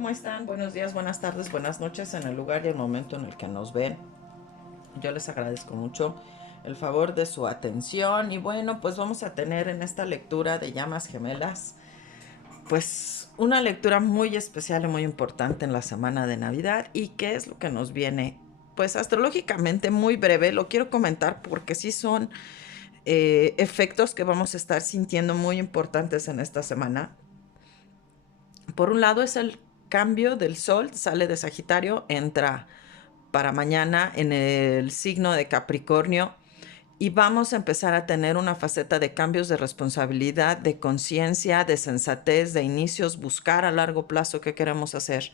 ¿Cómo están? Buenos días, buenas tardes, buenas noches en el lugar y el momento en el que nos ven. Yo les agradezco mucho el favor de su atención y bueno, pues vamos a tener en esta lectura de llamas gemelas, pues una lectura muy especial y muy importante en la semana de Navidad. ¿Y qué es lo que nos viene? Pues astrológicamente muy breve, lo quiero comentar porque sí son efectos que vamos a estar sintiendo muy importantes en esta semana. Por un lado es el cambio del sol, sale de Sagitario, entra para mañana en el signo de Capricornio y vamos a empezar a tener una faceta de cambios de responsabilidad, de conciencia, de sensatez, de inicios, buscar a largo plazo qué queremos hacer.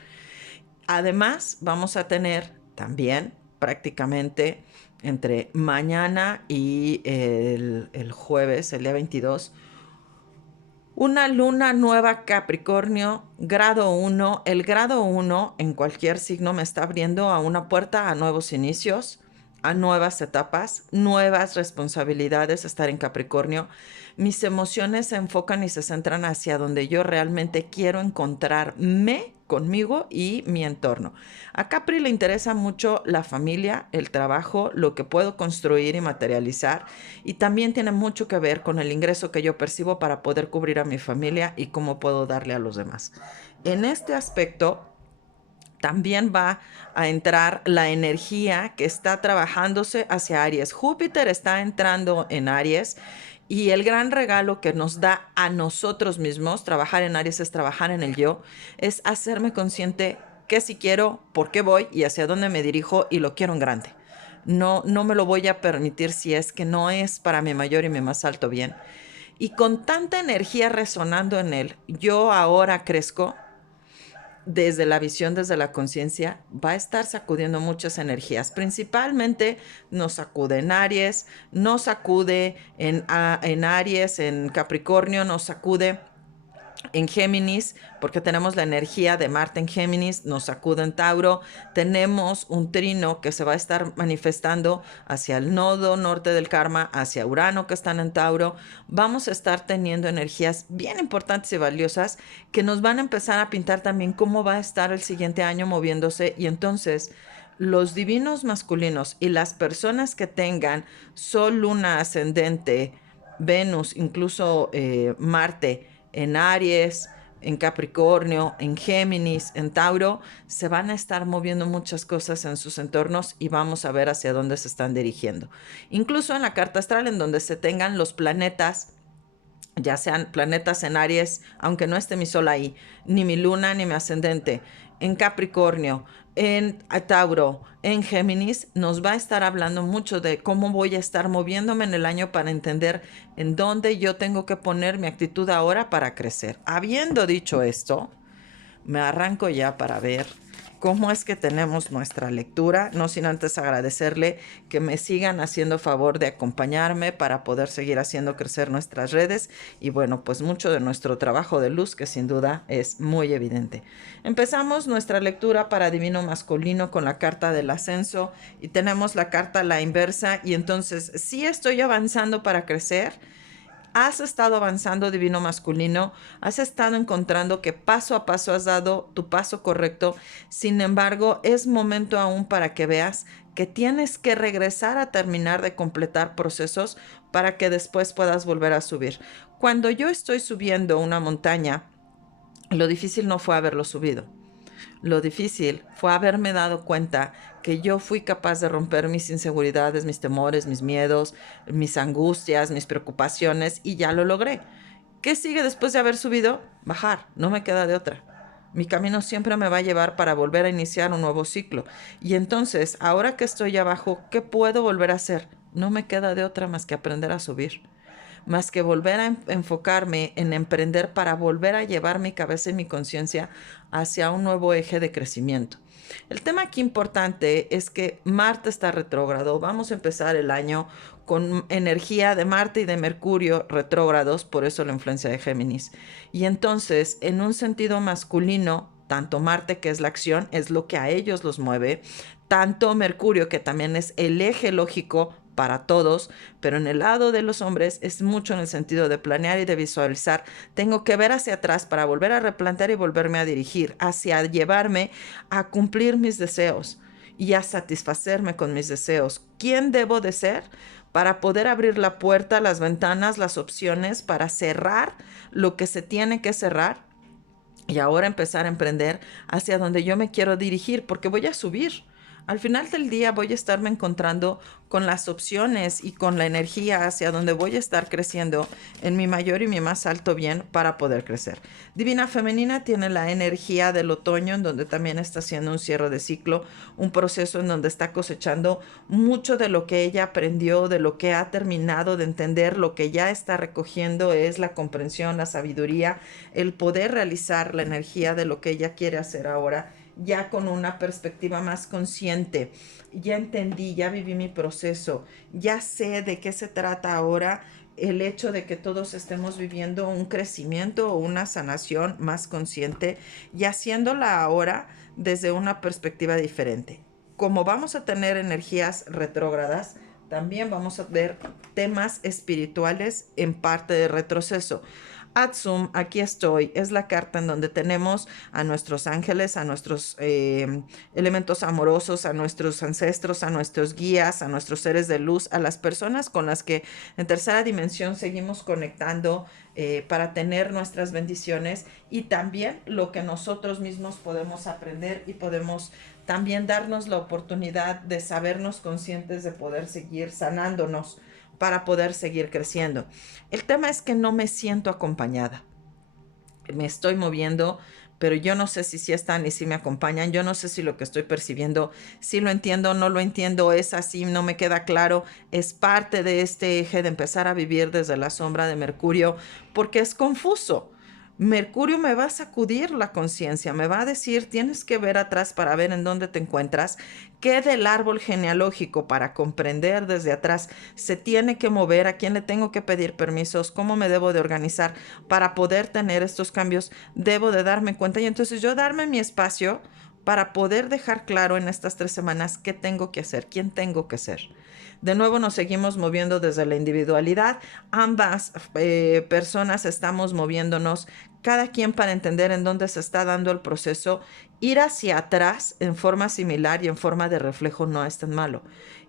Además, vamos a tener también prácticamente entre mañana y el jueves, el día 22, una luna nueva Capricornio, grado 1. El grado 1 en cualquier signo me está abriendo a una puerta a nuevos inicios, a nuevas etapas, nuevas responsabilidades. Estar en Capricornio, mis emociones se enfocan y se centran hacia donde yo realmente quiero encontrarme conmigo y mi entorno. A Capri le interesa mucho la familia, el trabajo, lo que puedo construir y materializar, y también tiene mucho que ver con el ingreso que yo percibo para poder cubrir a mi familia y cómo puedo darle a los demás. En este aspecto también va a entrar la energía que está trabajándose hacia Aries. Júpiter está entrando en Aries y el gran regalo que nos da a nosotros mismos, trabajar en Aries es trabajar en el yo, es hacerme consciente qué si quiero, por qué voy y hacia dónde me dirijo, y lo quiero en grande. No me lo voy a permitir si es que no es para mi mayor y mi más alto bien. Y con tanta energía resonando en él, yo ahora crezco desde la visión, desde la conciencia, va a estar sacudiendo muchas energías. Principalmente nos sacude en Aries, nos sacude en Aries, en Capricornio, nos sacude en Géminis, porque tenemos la energía de Marte en Géminis, nos sacude en Tauro, tenemos un trino que se va a estar manifestando hacia el nodo norte del karma, hacia Urano que están en Tauro. Vamos a estar teniendo energías bien importantes y valiosas que nos van a empezar a pintar también cómo va a estar el siguiente año moviéndose, y entonces los divinos masculinos y las personas que tengan Sol, Luna, Ascendente, Venus, incluso Marte, en Aries, en Capricornio, en Géminis, en Tauro, se van a estar moviendo muchas cosas en sus entornos y vamos a ver hacia dónde se están dirigiendo. Incluso en la carta astral, en donde se tengan los planetas, ya sean planetas en Aries, aunque no esté mi sol ahí, ni mi luna, ni mi ascendente, en Capricornio, en Tauro, en Géminis, nos va a estar hablando mucho de cómo voy a estar moviéndome en el año para entender en dónde yo tengo que poner mi actitud ahora para crecer. Habiendo dicho esto, me arranco ya para ver cómo es que tenemos nuestra lectura, no sin antes agradecerle que me sigan haciendo favor de acompañarme para poder seguir haciendo crecer nuestras redes y bueno, pues mucho de nuestro trabajo de luz que sin duda es muy evidente. Empezamos nuestra lectura para Divino Masculino con la carta del ascenso y tenemos la carta a la inversa, y entonces sí estoy avanzando para crecer. Has estado avanzando, divino masculino, has estado encontrando que paso a paso has dado tu paso correcto. Sin embargo, es momento aún para que veas que tienes que regresar a terminar de completar procesos para que después puedas volver a subir. Cuando yo estoy subiendo una montaña, lo difícil no fue haberlo subido. Lo difícil fue haberme dado cuenta que yo fui capaz de romper mis inseguridades, mis temores, mis miedos, mis angustias, mis preocupaciones, y ya lo logré. ¿Qué sigue después de haber subido? Bajar, no me queda de otra. Mi camino siempre me va a llevar para volver a iniciar un nuevo ciclo. Y entonces, ahora que estoy abajo, ¿qué puedo volver a hacer? No me queda de otra más que aprender a subir, más que volver a enfocarme en emprender para volver a llevar mi cabeza y mi conciencia hacia un nuevo eje de crecimiento. El tema aquí importante es que Marte está retrógrado. Vamos a empezar el año con energía de Marte y de Mercurio retrógrados, por eso la influencia de Géminis. Y entonces, en un sentido masculino, tanto Marte, que es la acción, es lo que a ellos los mueve, tanto Mercurio, que también es el eje lógico, para todos, pero en el lado de los hombres es mucho en el sentido de planear y de visualizar. Tengo que ver hacia atrás para volver a replantear y volverme a dirigir, hacia llevarme a cumplir mis deseos y a satisfacerme con mis deseos. ¿Quién debo de ser para poder abrir la puerta, las ventanas, las opciones, para cerrar lo que se tiene que cerrar y ahora empezar a emprender hacia donde yo me quiero dirigir? Porque voy a subir. Al final del día voy a estarme encontrando con las opciones y con la energía hacia donde voy a estar creciendo en mi mayor y mi más alto bien para poder crecer. Divina Femenina tiene la energía del otoño, en donde también está haciendo un cierre de ciclo, un proceso en donde está cosechando mucho de lo que ella aprendió, de lo que ha terminado de entender. Lo que ya está recogiendo es la comprensión, la sabiduría, el poder realizar la energía de lo que ella quiere hacer ahora, ya con una perspectiva más consciente. Ya entendí, ya viví mi proceso, ya sé de qué se trata ahora el hecho de que todos estemos viviendo un crecimiento o una sanación más consciente y haciéndola ahora desde una perspectiva diferente. Como vamos a tener energías retrógradas, también vamos a ver temas espirituales en parte de retroceso. Atsum, aquí estoy, es la carta en donde tenemos a nuestros ángeles, a nuestros elementos amorosos, a nuestros ancestros, a nuestros guías, a nuestros seres de luz, a las personas con las que en tercera dimensión seguimos conectando para tener nuestras bendiciones, y también lo que nosotros mismos podemos aprender y podemos también darnos la oportunidad de sabernos conscientes de poder seguir sanándonos para poder seguir creciendo. El tema es que no me siento acompañada. Me estoy moviendo, pero yo no sé si sí están y si me acompañan. Yo no sé si lo que estoy percibiendo, si lo entiendo o no lo entiendo, es así, no me queda claro. Es parte de este eje de empezar a vivir desde la sombra de Mercurio, porque es confuso. Mercurio me va a sacudir la conciencia, me va a decir, tienes que ver atrás para ver en dónde te encuentras, qué del árbol genealógico para comprender desde atrás se tiene que mover, a quién le tengo que pedir permisos, cómo me debo de organizar para poder tener estos cambios. Debo de darme cuenta y entonces yo darme mi espacio para poder dejar claro en estas 3 semanas qué tengo que hacer, quién tengo que ser. De nuevo nos seguimos moviendo desde la individualidad. Ambas personas estamos moviéndonos, cada quien para entender en dónde se está dando el proceso. Ir hacia atrás en forma similar y en forma de reflejo no es tan malo.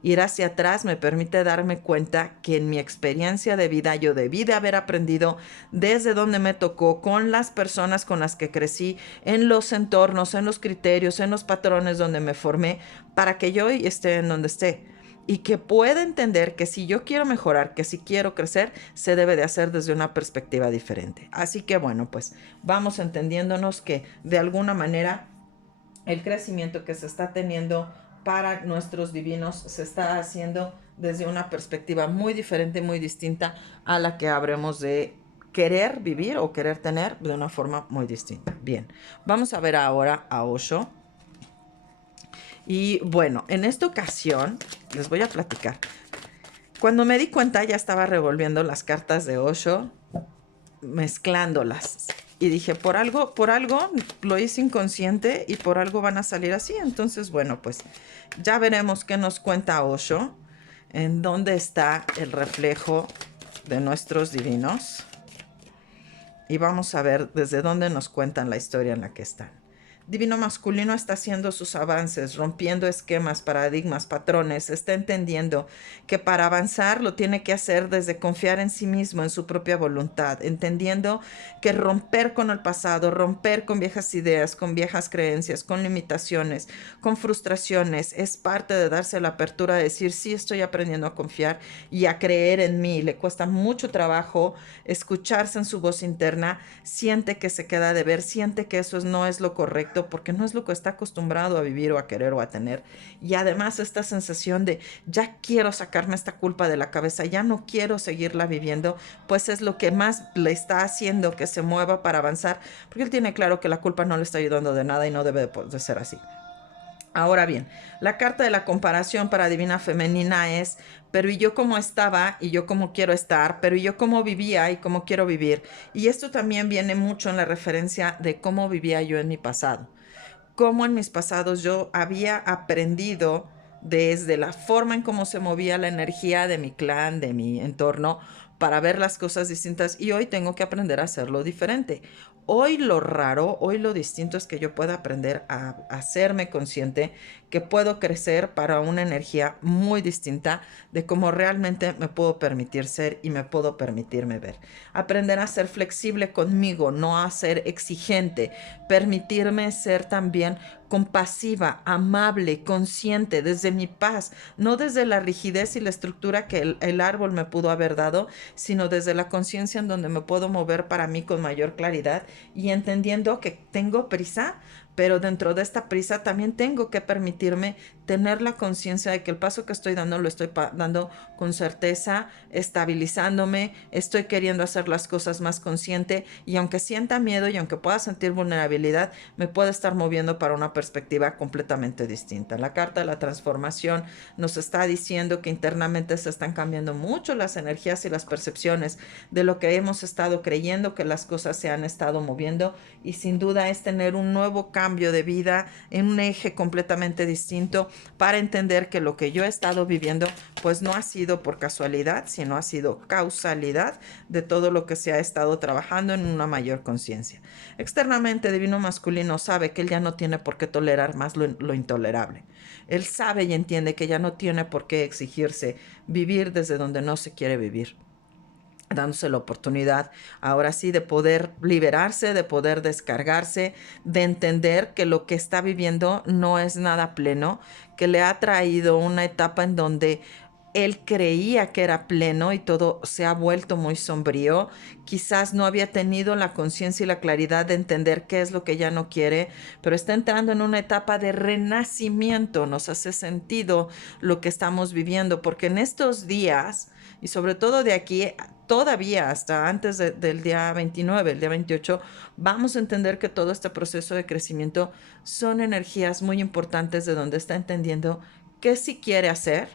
Ir hacia atrás me permite darme cuenta que en mi experiencia de vida yo debí de haber aprendido desde donde me tocó, con las personas con las que crecí, en los entornos, en los criterios, en los patrones donde me formé, para que yo hoy esté en donde esté. Y que pueda entender que si yo quiero mejorar, que si quiero crecer, se debe de hacer desde una perspectiva diferente. Así que bueno, pues vamos entendiéndonos que de alguna manera el crecimiento que se está teniendo para nuestros divinos se está haciendo desde una perspectiva muy diferente, muy distinta a la que habremos de querer vivir o querer tener de una forma muy distinta. Bien, vamos a ver ahora a Osho. Y bueno, en esta ocasión les voy a platicar. Cuando me di cuenta ya estaba revolviendo las cartas de Osho, mezclándolas. Y dije, por algo lo hice inconsciente y por algo van a salir así. Entonces, bueno, pues ya veremos qué nos cuenta Osho, en dónde está el reflejo de nuestros divinos. Y vamos a ver desde dónde nos cuentan la historia en la que están. Divino masculino está haciendo sus avances, rompiendo esquemas, paradigmas, patrones. Está entendiendo que para avanzar lo tiene que hacer desde confiar en sí mismo, en su propia voluntad, entendiendo que romper con el pasado, romper con viejas ideas, con viejas creencias, con limitaciones, con frustraciones, es parte de darse la apertura de decir, sí, estoy aprendiendo a confiar y a creer en mí. Le cuesta mucho trabajo escucharse en su voz interna, siente que se queda de ver, siente que eso no es lo correcto, porque no es lo que está acostumbrado a vivir o a querer o a tener. Y además esta sensación de ya quiero sacarme esta culpa de la cabeza, ya no quiero seguirla viviendo, pues es lo que más le está haciendo que se mueva para avanzar, porque él tiene claro que la culpa no le está ayudando de nada y no debe de ser así. Ahora bien, la carta de la comparación para Divina Femenina es, pero ¿y yo cómo estaba y yo cómo quiero estar? Pero ¿y yo cómo vivía y cómo quiero vivir? Y esto también viene mucho en la referencia de cómo vivía yo en mi pasado. Cómo en mis pasados yo había aprendido desde la forma en cómo se movía la energía de mi clan, de mi entorno, para ver las cosas distintas y hoy tengo que aprender a hacerlo diferente. Hoy lo raro, hoy lo distinto es que yo pueda aprender a hacerme consciente que puedo crecer para una energía muy distinta de cómo realmente me puedo permitir ser y me puedo permitirme ver. Aprender a ser flexible conmigo, no a ser exigente, permitirme ser también compasiva, amable, consciente, desde mi paz, no desde la rigidez y la estructura que el árbol me pudo haber dado, sino desde la conciencia en donde me puedo mover para mí con mayor claridad y entendiendo que tengo prisa, pero dentro de esta prisa también tengo que permitirme tener la conciencia de que el paso que estoy dando lo estoy dando con certeza, estabilizándome, estoy queriendo hacer las cosas más consciente y aunque sienta miedo y aunque pueda sentir vulnerabilidad, me puedo estar moviendo para una perspectiva completamente distinta. La carta de la transformación nos está diciendo que internamente se están cambiando mucho las energías y las percepciones de lo que hemos estado creyendo que las cosas se han estado moviendo y sin duda es tener un nuevo cambio de vida en un eje completamente distinto para entender que lo que yo he estado viviendo pues no ha sido por casualidad, sino ha sido causalidad de todo lo que se ha estado trabajando en una mayor conciencia. Externamente, Divino Masculino sabe que él ya no tiene por qué tolerar más lo intolerable. Él sabe y entiende que ya no tiene por qué exigirse vivir desde donde no se quiere vivir, dándose la oportunidad ahora sí de poder liberarse, de poder descargarse, de entender que lo que está viviendo no es nada pleno, que le ha traído una etapa en donde él creía que era pleno y todo se ha vuelto muy sombrío. Quizás no había tenido la conciencia y la claridad de entender qué es lo que ya no quiere, pero está entrando en una etapa de renacimiento. Nos hace sentido lo que estamos viviendo, porque en estos días, y sobre todo de aquí, todavía hasta antes del día 29, el día 28, vamos a entender que todo este proceso de crecimiento son energías muy importantes de donde está entendiendo qué sí quiere hacer,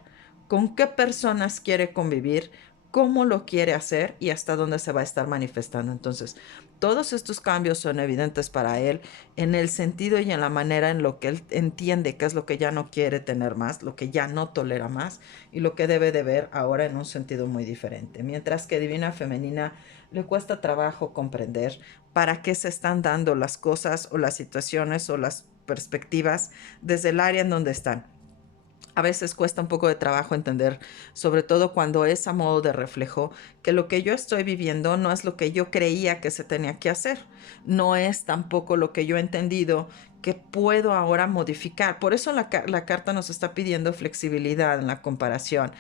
con qué personas quiere convivir, cómo lo quiere hacer y hasta dónde se va a estar manifestando. Entonces, todos estos cambios son evidentes para él en el sentido y en la manera en lo que él entiende qué es lo que ya no quiere tener más, lo que ya no tolera más y lo que debe de ver ahora en un sentido muy diferente. Mientras que Divina Femenina le cuesta trabajo comprender para qué se están dando las cosas o las situaciones o las perspectivas desde el área en donde están. A veces cuesta un poco de trabajo entender, sobre todo cuando es a modo de reflejo, que lo que yo estoy viviendo no es lo que yo creía que se tenía que hacer, no es tampoco lo que yo he entendido que puedo ahora modificar. Por eso la carta nos está pidiendo flexibilidad en la comparación.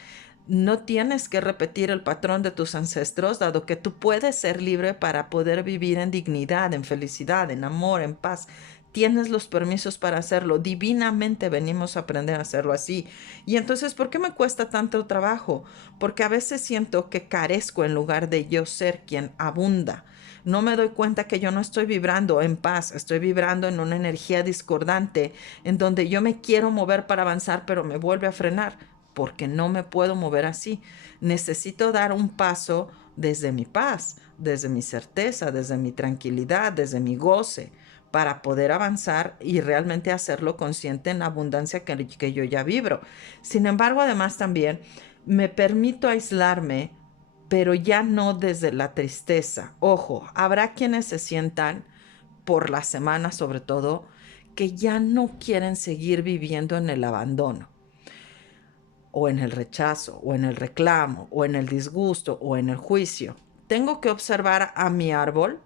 No tienes que repetir el patrón de tus ancestros, dado que tú puedes ser libre para poder vivir en dignidad, en felicidad, en amor, en paz. Tienes los permisos para hacerlo. Divinamente venimos a aprender a hacerlo así. Y entonces, ¿por qué me cuesta tanto trabajo? Porque a veces siento que carezco en lugar de yo ser quien abunda. No me doy cuenta que yo no estoy vibrando en paz, estoy vibrando en una energía discordante, en donde yo me quiero mover para avanzar, pero me vuelve a frenar porque no me puedo mover así. Necesito dar un paso desde mi paz, desde mi certeza, desde mi tranquilidad, desde mi goce, para poder avanzar y realmente hacerlo consciente en la abundancia que yo ya vibro. Sin embargo, además también me permito aislarme, pero ya no desde la tristeza. Ojo, habrá quienes se sientan por la semana sobre todo, que ya no quieren seguir viviendo en el abandono o en el rechazo, o en el reclamo, o en el disgusto, o en el juicio. Tengo que observar a mi árbol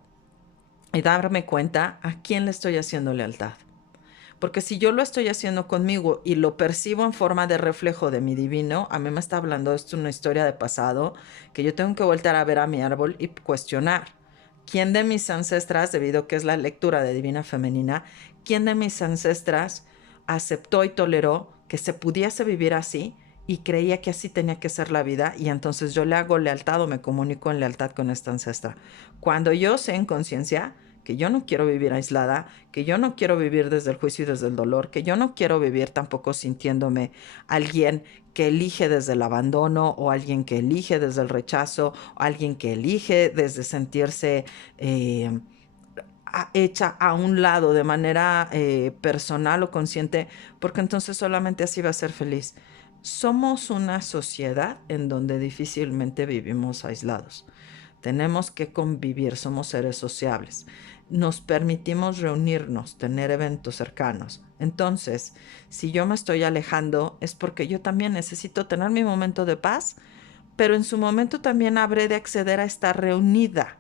y darme cuenta a quién le estoy haciendo lealtad. Porque si yo lo estoy haciendo conmigo y lo percibo en forma de reflejo de mi divino, a mí me está hablando esto una historia de pasado, que yo tengo que volver a ver a mi árbol y cuestionar. ¿Quién de mis ancestras, debido a que es la lectura de Divina Femenina, quién de mis ancestras aceptó y toleró que se pudiese vivir así y creía que así tenía que ser la vida y entonces yo le hago lealtad o me comunico en lealtad con esta ancestra? Cuando yo sé en conciencia que yo no quiero vivir aislada, que yo no quiero vivir desde el juicio y desde el dolor, que yo no quiero vivir tampoco sintiéndome alguien que elige desde el abandono o alguien que elige desde el rechazo, o alguien que elige desde sentirse hecha a un lado de manera personal o consciente, porque entonces solamente así va a ser feliz. Somos una sociedad en donde difícilmente vivimos aislados. Tenemos que convivir, somos seres sociables. Nos permitimos reunirnos, tener eventos cercanos. Entonces, si yo me estoy alejando, es porque yo también necesito tener mi momento de paz, pero en su momento también habré de acceder a estar reunida,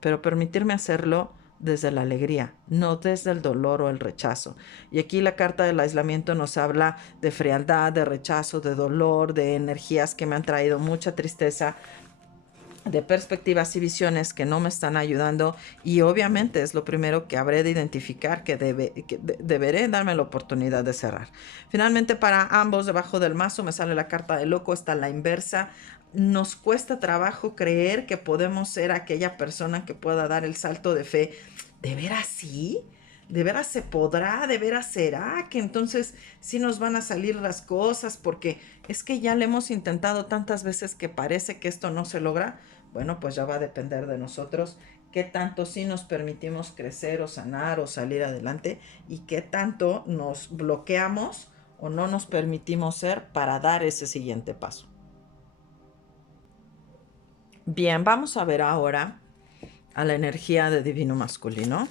pero permitirme hacerlo desde la alegría, no desde el dolor o el rechazo. Y aquí la carta del aislamiento nos habla de frialdad, de rechazo, de dolor, de energías que me han traído mucha tristeza, de perspectivas y visiones que no me están ayudando, y obviamente es lo primero que habré de identificar, que deberé darme la oportunidad de cerrar. Finalmente, para ambos, debajo del mazo me sale la carta del loco, está la inversa. Nos cuesta trabajo creer que podemos ser aquella persona que pueda dar el salto de fe. ¿De veras sí? ¿De veras se podrá? ¿De veras será? Que entonces sí nos van a salir las cosas, porque es que ya le hemos intentado tantas veces que parece que esto no se logra. Bueno, pues ya va a depender de nosotros qué tanto sí nos permitimos crecer o sanar o salir adelante, y qué tanto nos bloqueamos o no nos permitimos ser para dar ese siguiente paso. Bien, vamos a ver ahora a la energía de divino masculino.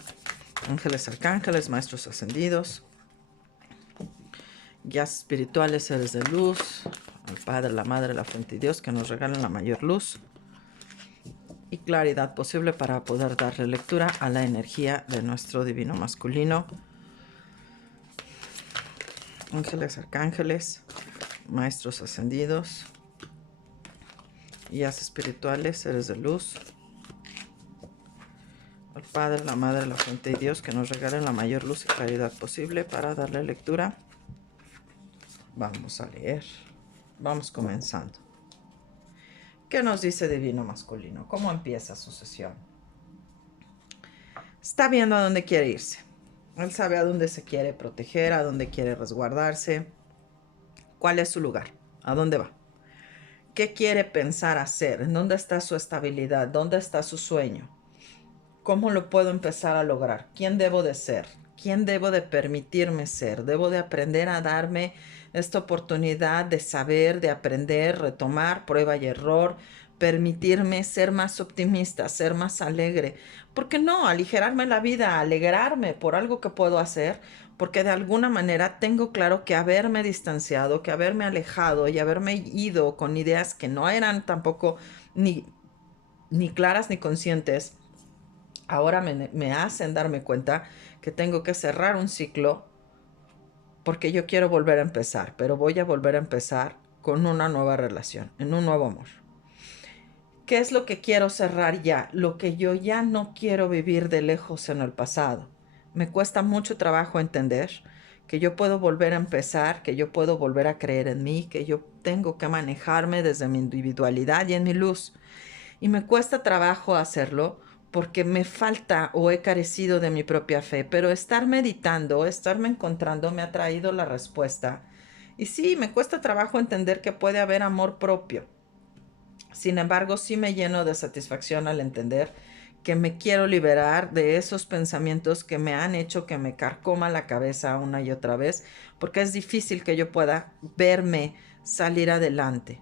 Ángeles, arcángeles, maestros ascendidos, guías espirituales, seres de luz, al Padre, la Madre, la Fuente y Dios, que nos regalen la mayor luz y claridad posible para poder darle lectura a la energía de nuestro divino masculino. Ángeles, arcángeles, maestros ascendidos, guías espirituales, seres de luz, al Padre, la Madre, la Fuente y Dios, que nos regalen la mayor luz y claridad posible para darle lectura. Vamos a leer. Vamos comenzando. ¿Qué nos dice divino masculino? ¿Cómo empieza su sesión? Está viendo a dónde quiere irse. Él sabe a dónde se quiere proteger, a dónde quiere resguardarse. ¿Cuál es su lugar? ¿A dónde va? ¿Qué quiere pensar hacer? ¿En dónde está su estabilidad? ¿Dónde está su sueño? ¿Cómo lo puedo empezar a lograr? ¿Quién debo de ser? ¿Quién debo de permitirme ser? Debo de aprender a darme esta oportunidad de saber, de aprender, retomar, prueba y error, permitirme ser más optimista, ser más alegre. ¿Por qué no? Aligerarme la vida, alegrarme por algo que puedo hacer, porque de alguna manera tengo claro que haberme distanciado, que haberme alejado y haberme ido con ideas que no eran tampoco ni claras ni conscientes, ahora me hacen darme cuenta que tengo que cerrar un ciclo, porque yo quiero volver a empezar, pero voy a volver a empezar con una nueva relación, en un nuevo amor. ¿Qué es lo que quiero cerrar ya? Lo que yo ya no quiero vivir de lejos en el pasado. Me cuesta mucho trabajo entender que yo puedo volver a empezar, que yo puedo volver a creer en mí, que yo tengo que manejarme desde mi individualidad y en mi luz. Y me cuesta trabajo hacerlo porque me falta o he carecido de mi propia fe, pero estar meditando, estarme encontrando me ha traído la respuesta. Y sí, me cuesta trabajo entender que puede haber amor propio. Sin embargo, sí me lleno de satisfacción al entender que me quiero liberar de esos pensamientos que me han hecho que me carcoma la cabeza una y otra vez, porque es difícil que yo pueda verme salir adelante.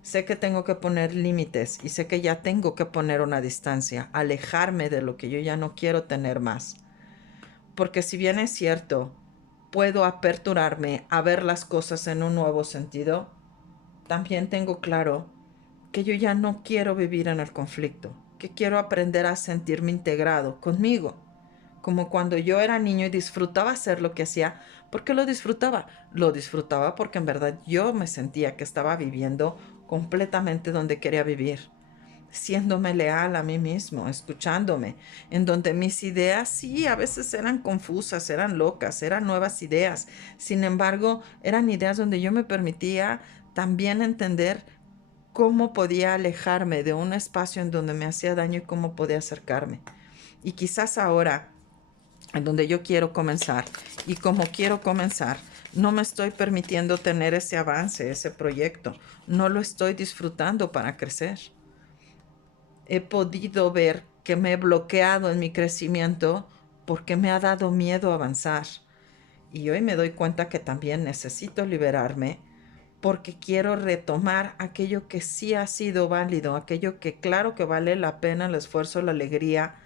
Sé que tengo que poner límites y sé que ya tengo que poner una distancia, alejarme de lo que yo ya no quiero tener más. Porque si bien es cierto, puedo aperturarme a ver las cosas en un nuevo sentido, también tengo claro que yo ya no quiero vivir en el conflicto, que quiero aprender a sentirme integrado conmigo, como cuando yo era niño y disfrutaba hacer lo que hacía. ¿Por qué lo disfrutaba? Lo disfrutaba porque en verdad yo me sentía que estaba viviendo completamente donde quería vivir, siéndome leal a mí mismo, escuchándome, en donde mis ideas sí, a veces eran confusas, eran locas, eran nuevas ideas. Sin embargo, eran ideas donde yo me permitía también entender cómo podía alejarme de un espacio en donde me hacía daño y cómo podía acercarme. Y quizás ahora, en donde yo quiero comenzar y como quiero comenzar, no me estoy permitiendo tener ese avance, ese proyecto. No lo estoy disfrutando para crecer. He podido ver que me he bloqueado en mi crecimiento porque me ha dado miedo avanzar. Y hoy me doy cuenta que también necesito liberarme porque quiero retomar aquello que sí ha sido válido, aquello que claro que vale la pena, el esfuerzo, la alegría,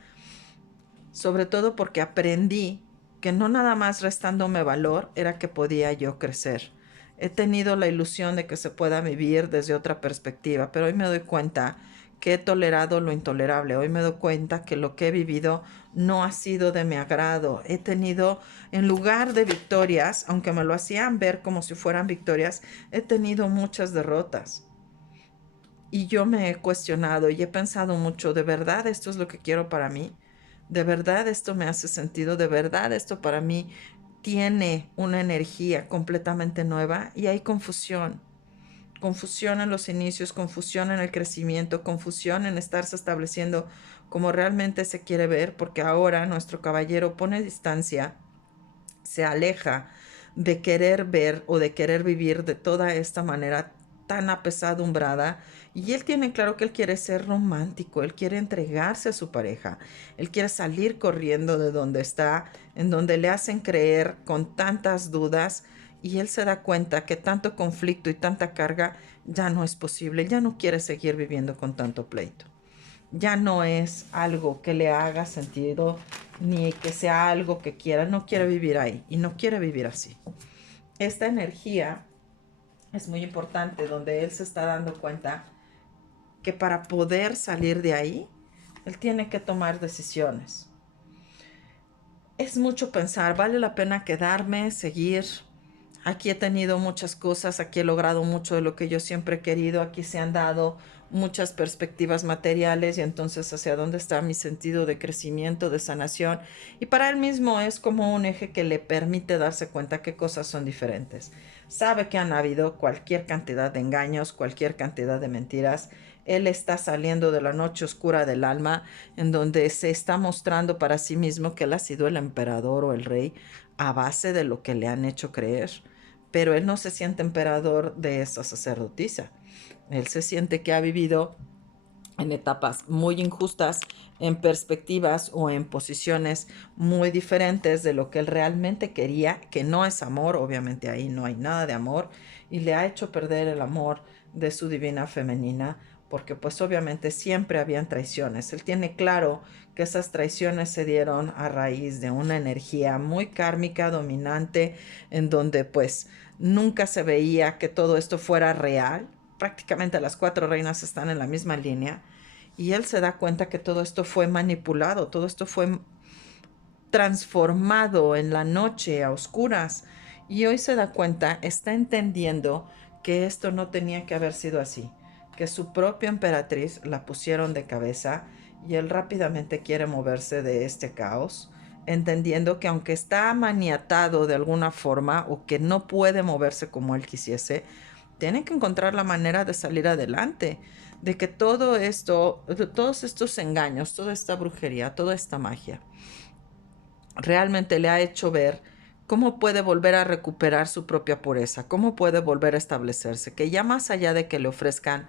sobre todo porque aprendí que no nada más restándome valor era que podía yo crecer. He tenido la ilusión de que se pueda vivir desde otra perspectiva, pero hoy me doy cuenta que he tolerado lo intolerable. Hoy me doy cuenta que lo que he vivido no ha sido de mi agrado. He tenido, en lugar de victorias, aunque me lo hacían ver como si fueran victorias, he tenido muchas derrotas. Y yo me he cuestionado y he pensado mucho, ¿de verdad esto es lo que quiero para mí? ¿De verdad esto me hace sentido? ¿De verdad esto para mí tiene una energía completamente nueva? Y hay confusión. Confusión en los inicios, confusión en el crecimiento, confusión en estarse estableciendo como realmente se quiere ver, porque ahora nuestro caballero pone distancia, se aleja de querer ver o de querer vivir de toda esta manera tan apesadumbrada. Y él tiene claro que él quiere ser romántico, él quiere entregarse a su pareja, él quiere salir corriendo de donde está, en donde le hacen creer con tantas dudas, y él se da cuenta que tanto conflicto y tanta carga ya no es posible, ya no quiere seguir viviendo con tanto pleito. Ya no es algo que le haga sentido ni que sea algo que quiera, no quiere vivir ahí y no quiere vivir así. Esta energía es muy importante donde él se está dando cuenta que para poder salir de ahí, él tiene que tomar decisiones. Es mucho pensar, vale la pena quedarme, seguir. Aquí he tenido muchas cosas, aquí he logrado mucho de lo que yo siempre he querido, aquí se han dado muchas perspectivas materiales y entonces hacia dónde está mi sentido de crecimiento, de sanación. Y para él mismo es como un eje que le permite darse cuenta qué cosas son diferentes. Sabe que han habido cualquier cantidad de engaños, cualquier cantidad de mentiras. Él está saliendo de la noche oscura del alma, en donde se está mostrando para sí mismo que él ha sido el emperador o el rey a base de lo que le han hecho creer. Pero él no se siente emperador de esa sacerdotisa. Él se siente que ha vivido en etapas muy injustas, en perspectivas o en posiciones muy diferentes de lo que él realmente quería, que no es amor, obviamente ahí no hay nada de amor, y le ha hecho perder el amor de su divina femenina, porque pues obviamente siempre habían traiciones. Él tiene claro que esas traiciones se dieron a raíz de una energía muy kármica, dominante, en donde pues nunca se veía que todo esto fuera real. Prácticamente las cuatro reinas están en la misma línea y él se da cuenta que todo esto fue manipulado, todo esto fue transformado en la noche a oscuras. Y hoy se da cuenta, está entendiendo que esto no tenía que haber sido así, que su propia emperatriz la pusieron de cabeza y él rápidamente quiere moverse de este caos, entendiendo que aunque está maniatado de alguna forma o que no puede moverse como él quisiese, tienen que encontrar la manera de salir adelante, de que todo esto, todos estos engaños, toda esta brujería, toda esta magia, realmente le ha hecho ver cómo puede volver a recuperar su propia pureza, cómo puede volver a establecerse, que ya más allá de que le ofrezcan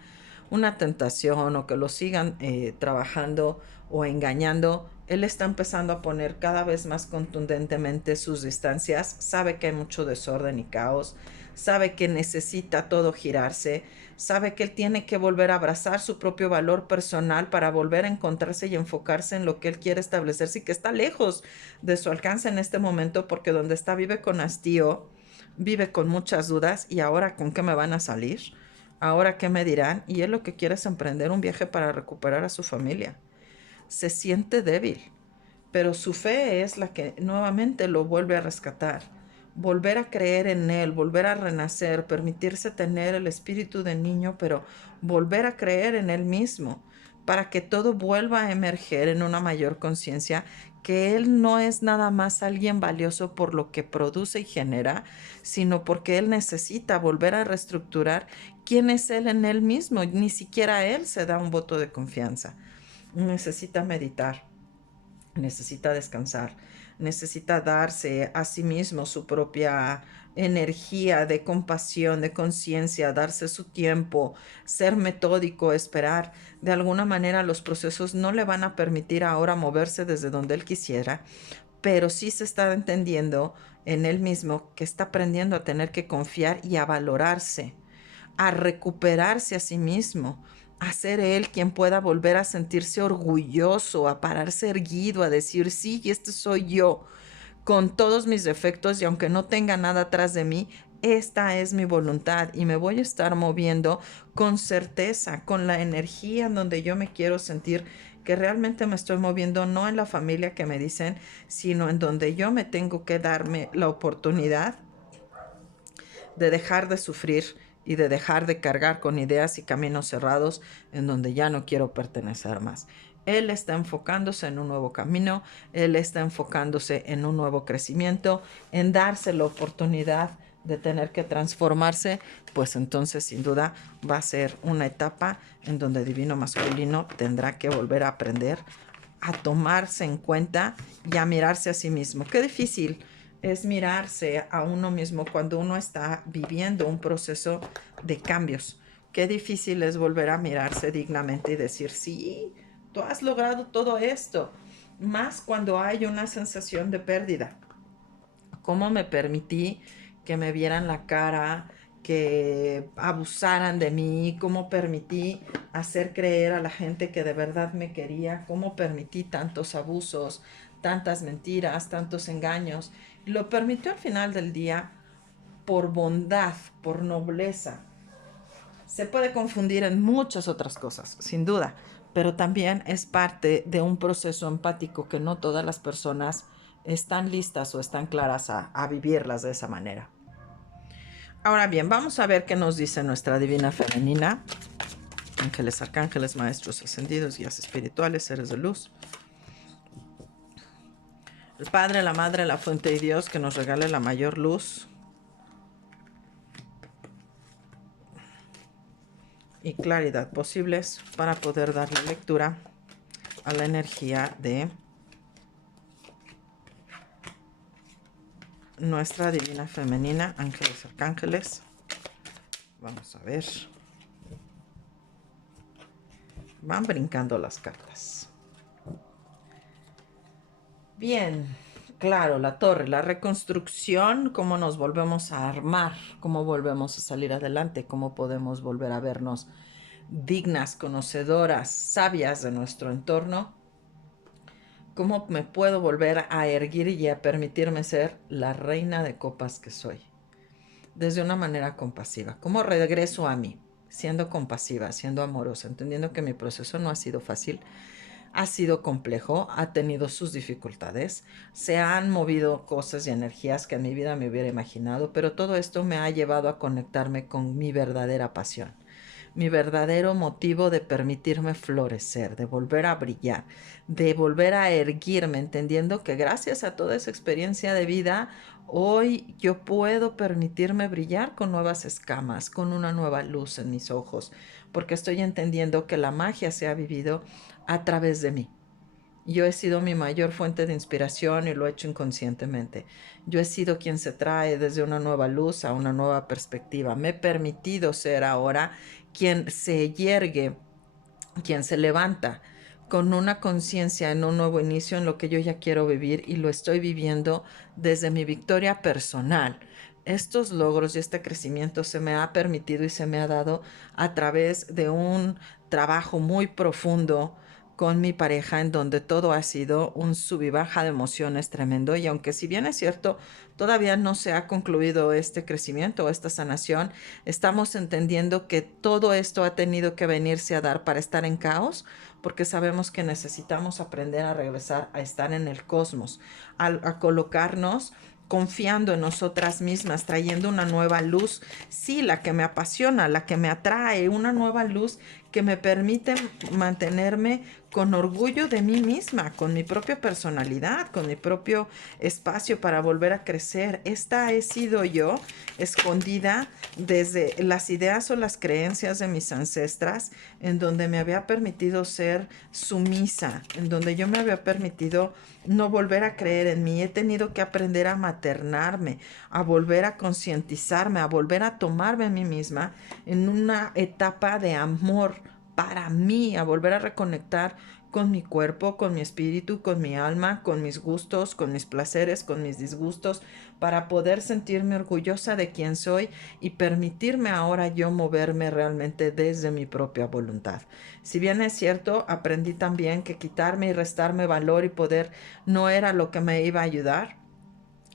una tentación o que lo sigan trabajando o engañando, él está empezando a poner cada vez más contundentemente sus distancias, sabe que hay mucho desorden y caos, sabe que necesita todo girarse, sabe que él tiene que volver a abrazar su propio valor personal para volver a encontrarse y enfocarse en lo que él quiere establecerse y que está lejos de su alcance en este momento porque donde está vive con hastío, vive con muchas dudas y ahora con qué me van a salir, ahora qué me dirán, y él lo que quiere es emprender un viaje para recuperar a su familia. Se siente débil, pero su fe es la que nuevamente lo vuelve a rescatar, volver a creer en él, volver a renacer, permitirse tener el espíritu de niño, pero volver a creer en él mismo, para que todo vuelva a emerger en una mayor conciencia, que él no es nada más alguien valioso por lo que produce y genera, sino porque él necesita volver a reestructurar quién es él en él mismo. Ni siquiera él se da un voto de confianza. Necesita meditar, necesita descansar, necesita darse a sí mismo su propia energía de compasión, de conciencia, darse su tiempo, ser metódico, esperar. De alguna manera los procesos no le van a permitir ahora moverse desde donde él quisiera, pero sí se está entendiendo en él mismo que está aprendiendo a tener que confiar y a valorarse, a recuperarse a sí mismo, a ser él quien pueda volver a sentirse orgulloso, a pararse erguido, a decir, sí, este soy yo, con todos mis defectos y aunque no tenga nada atrás de mí, esta es mi voluntad y me voy a estar moviendo con certeza, con la energía en donde yo me quiero sentir que realmente me estoy moviendo, no en la familia que me dicen, sino en donde yo me tengo que darme la oportunidad de dejar de sufrir y de dejar de cargar con ideas y caminos cerrados en donde ya no quiero pertenecer más. Él está enfocándose en un nuevo camino, él está enfocándose en un nuevo crecimiento, en darse la oportunidad de tener que transformarse, pues entonces sin duda va a ser una etapa en donde Divino Masculino tendrá que volver a aprender a tomarse en cuenta y a mirarse a sí mismo. Qué difícil es mirarse a uno mismo cuando uno está viviendo un proceso de cambios. Qué difícil es volver a mirarse dignamente y decir, sí, tú has logrado todo esto. Más cuando hay una sensación de pérdida. ¿Cómo me permití que me vieran la cara, que abusaran de mí? ¿Cómo permití hacer creer a la gente que de verdad me quería? ¿Cómo permití tantos abusos, tantas mentiras, tantos engaños? Lo permitió al final del día por bondad, por nobleza. Se puede confundir en muchas otras cosas, sin duda, pero también es parte de un proceso empático que no todas las personas están listas o están claras a vivirlas de esa manera. Ahora bien, vamos a ver qué nos dice nuestra divina femenina. Ángeles, arcángeles, maestros ascendidos, guías espirituales, seres de luz. El Padre, la Madre, la Fuente y Dios que nos regale la mayor luz y claridad posibles para poder darle lectura a la energía de nuestra divina femenina, ángeles, arcángeles. Vamos a ver. Van brincando las cartas. Bien, claro, la torre, la reconstrucción, cómo nos volvemos a armar, cómo volvemos a salir adelante, cómo podemos volver a vernos dignas, conocedoras, sabias de nuestro entorno. ¿Cómo me puedo volver a erguir y a permitirme ser la reina de copas que soy? Desde una manera compasiva. ¿Cómo regreso a mí? Siendo compasiva, siendo amorosa, entendiendo que mi proceso no ha sido fácil, ha sido complejo, ha tenido sus dificultades, se han movido cosas y energías que en mi vida me hubiera imaginado, pero todo esto me ha llevado a conectarme con mi verdadera pasión, mi verdadero motivo de permitirme florecer, de volver a brillar, de volver a erguirme, entendiendo que gracias a toda esa experiencia de vida, hoy yo puedo permitirme brillar con nuevas escamas, con una nueva luz en mis ojos, porque estoy entendiendo que la magia se ha vivido a través de mí. Yo he sido mi mayor fuente de inspiración y lo he hecho inconscientemente. Yo he sido quien se trae desde una nueva luz a una nueva perspectiva. Me he permitido ser ahora quien se yergue, quien se levanta con una conciencia en un nuevo inicio en lo que yo ya quiero vivir y lo estoy viviendo desde mi victoria personal. Estos logros y este crecimiento se me ha permitido y se me ha dado a través de un trabajo muy profundo con mi pareja en donde todo ha sido un sub y baja de emociones tremendo y aunque si bien es cierto todavía no se ha concluido este crecimiento o esta sanación, estamos entendiendo que todo esto ha tenido que venirse a dar para estar en caos porque sabemos que necesitamos aprender a regresar a estar en el cosmos, a colocarnos confiando en nosotras mismas, trayendo una nueva luz, sí, la que me apasiona, la que me atrae, una nueva luz que me permiten mantenerme con orgullo de mí misma, con mi propia personalidad, con mi propio espacio para volver a crecer. Esta he sido yo, escondida desde las ideas o las creencias de mis ancestras, en donde me había permitido ser sumisa, en donde yo me había permitido no volver a creer en mí. He tenido que aprender a maternarme, a volver a concientizarme, a volver a tomarme a mí misma en una etapa de amor para mí, a volver a reconectar con mi cuerpo, con mi espíritu, con mi alma, con mis gustos, con mis placeres, con mis disgustos, para poder sentirme orgullosa de quién soy y permitirme ahora yo moverme realmente desde mi propia voluntad. Si bien es cierto, aprendí también que quitarme y restarme valor y poder no era lo que me iba a ayudar,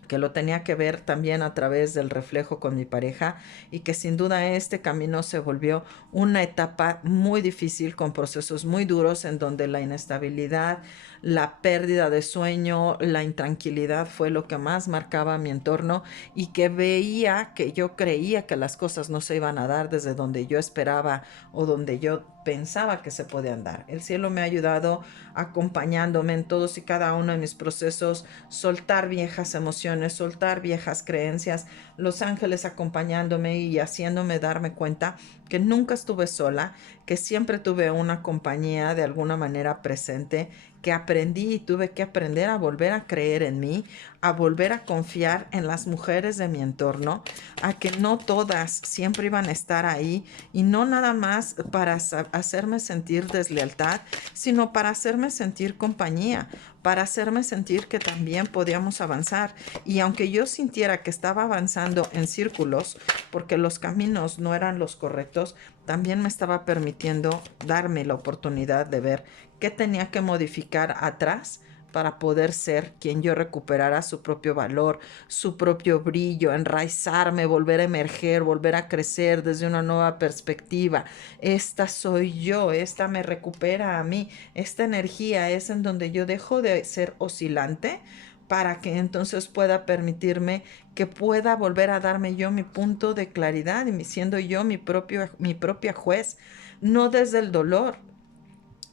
que lo tenía que ver también a través del reflejo con mi pareja, y que sin duda este camino se volvió una etapa muy difícil, con procesos muy duros en donde la inestabilidad, la pérdida de sueño, la intranquilidad fue lo que más marcaba mi entorno, y que veía que yo creía que las cosas no se iban a dar desde donde yo esperaba o donde yo pensaba que se podían dar. El cielo me ha ayudado acompañándome en todos y cada uno de mis procesos, soltar viejas emociones, soltar viejas creencias, los ángeles acompañándome y haciéndome darme cuenta que nunca estuve sola, que siempre tuve una compañía de alguna manera presente, que aprendí y tuve que aprender a volver a creer en mí, a volver a confiar en las mujeres de mi entorno, a que no todas siempre iban a estar ahí, y no nada más para hacerme sentir deslealtad, sino para hacerme sentir compañía, para hacerme sentir que también podíamos avanzar. Y aunque yo sintiera que estaba avanzando en círculos, porque los caminos no eran los correctos, también me estaba permitiendo darme la oportunidad de ver qué tenía que modificar atrás para poder ser quien yo recuperara su propio valor, su propio brillo, enraizarme, volver a emerger, volver a crecer desde una nueva perspectiva. Esta soy yo, esta me recupera a mí, esta energía es en donde yo dejo de ser oscilante, para que entonces pueda permitirme que pueda volver a darme yo mi punto de claridad, y siendo yo mi propia juez, no desde el dolor,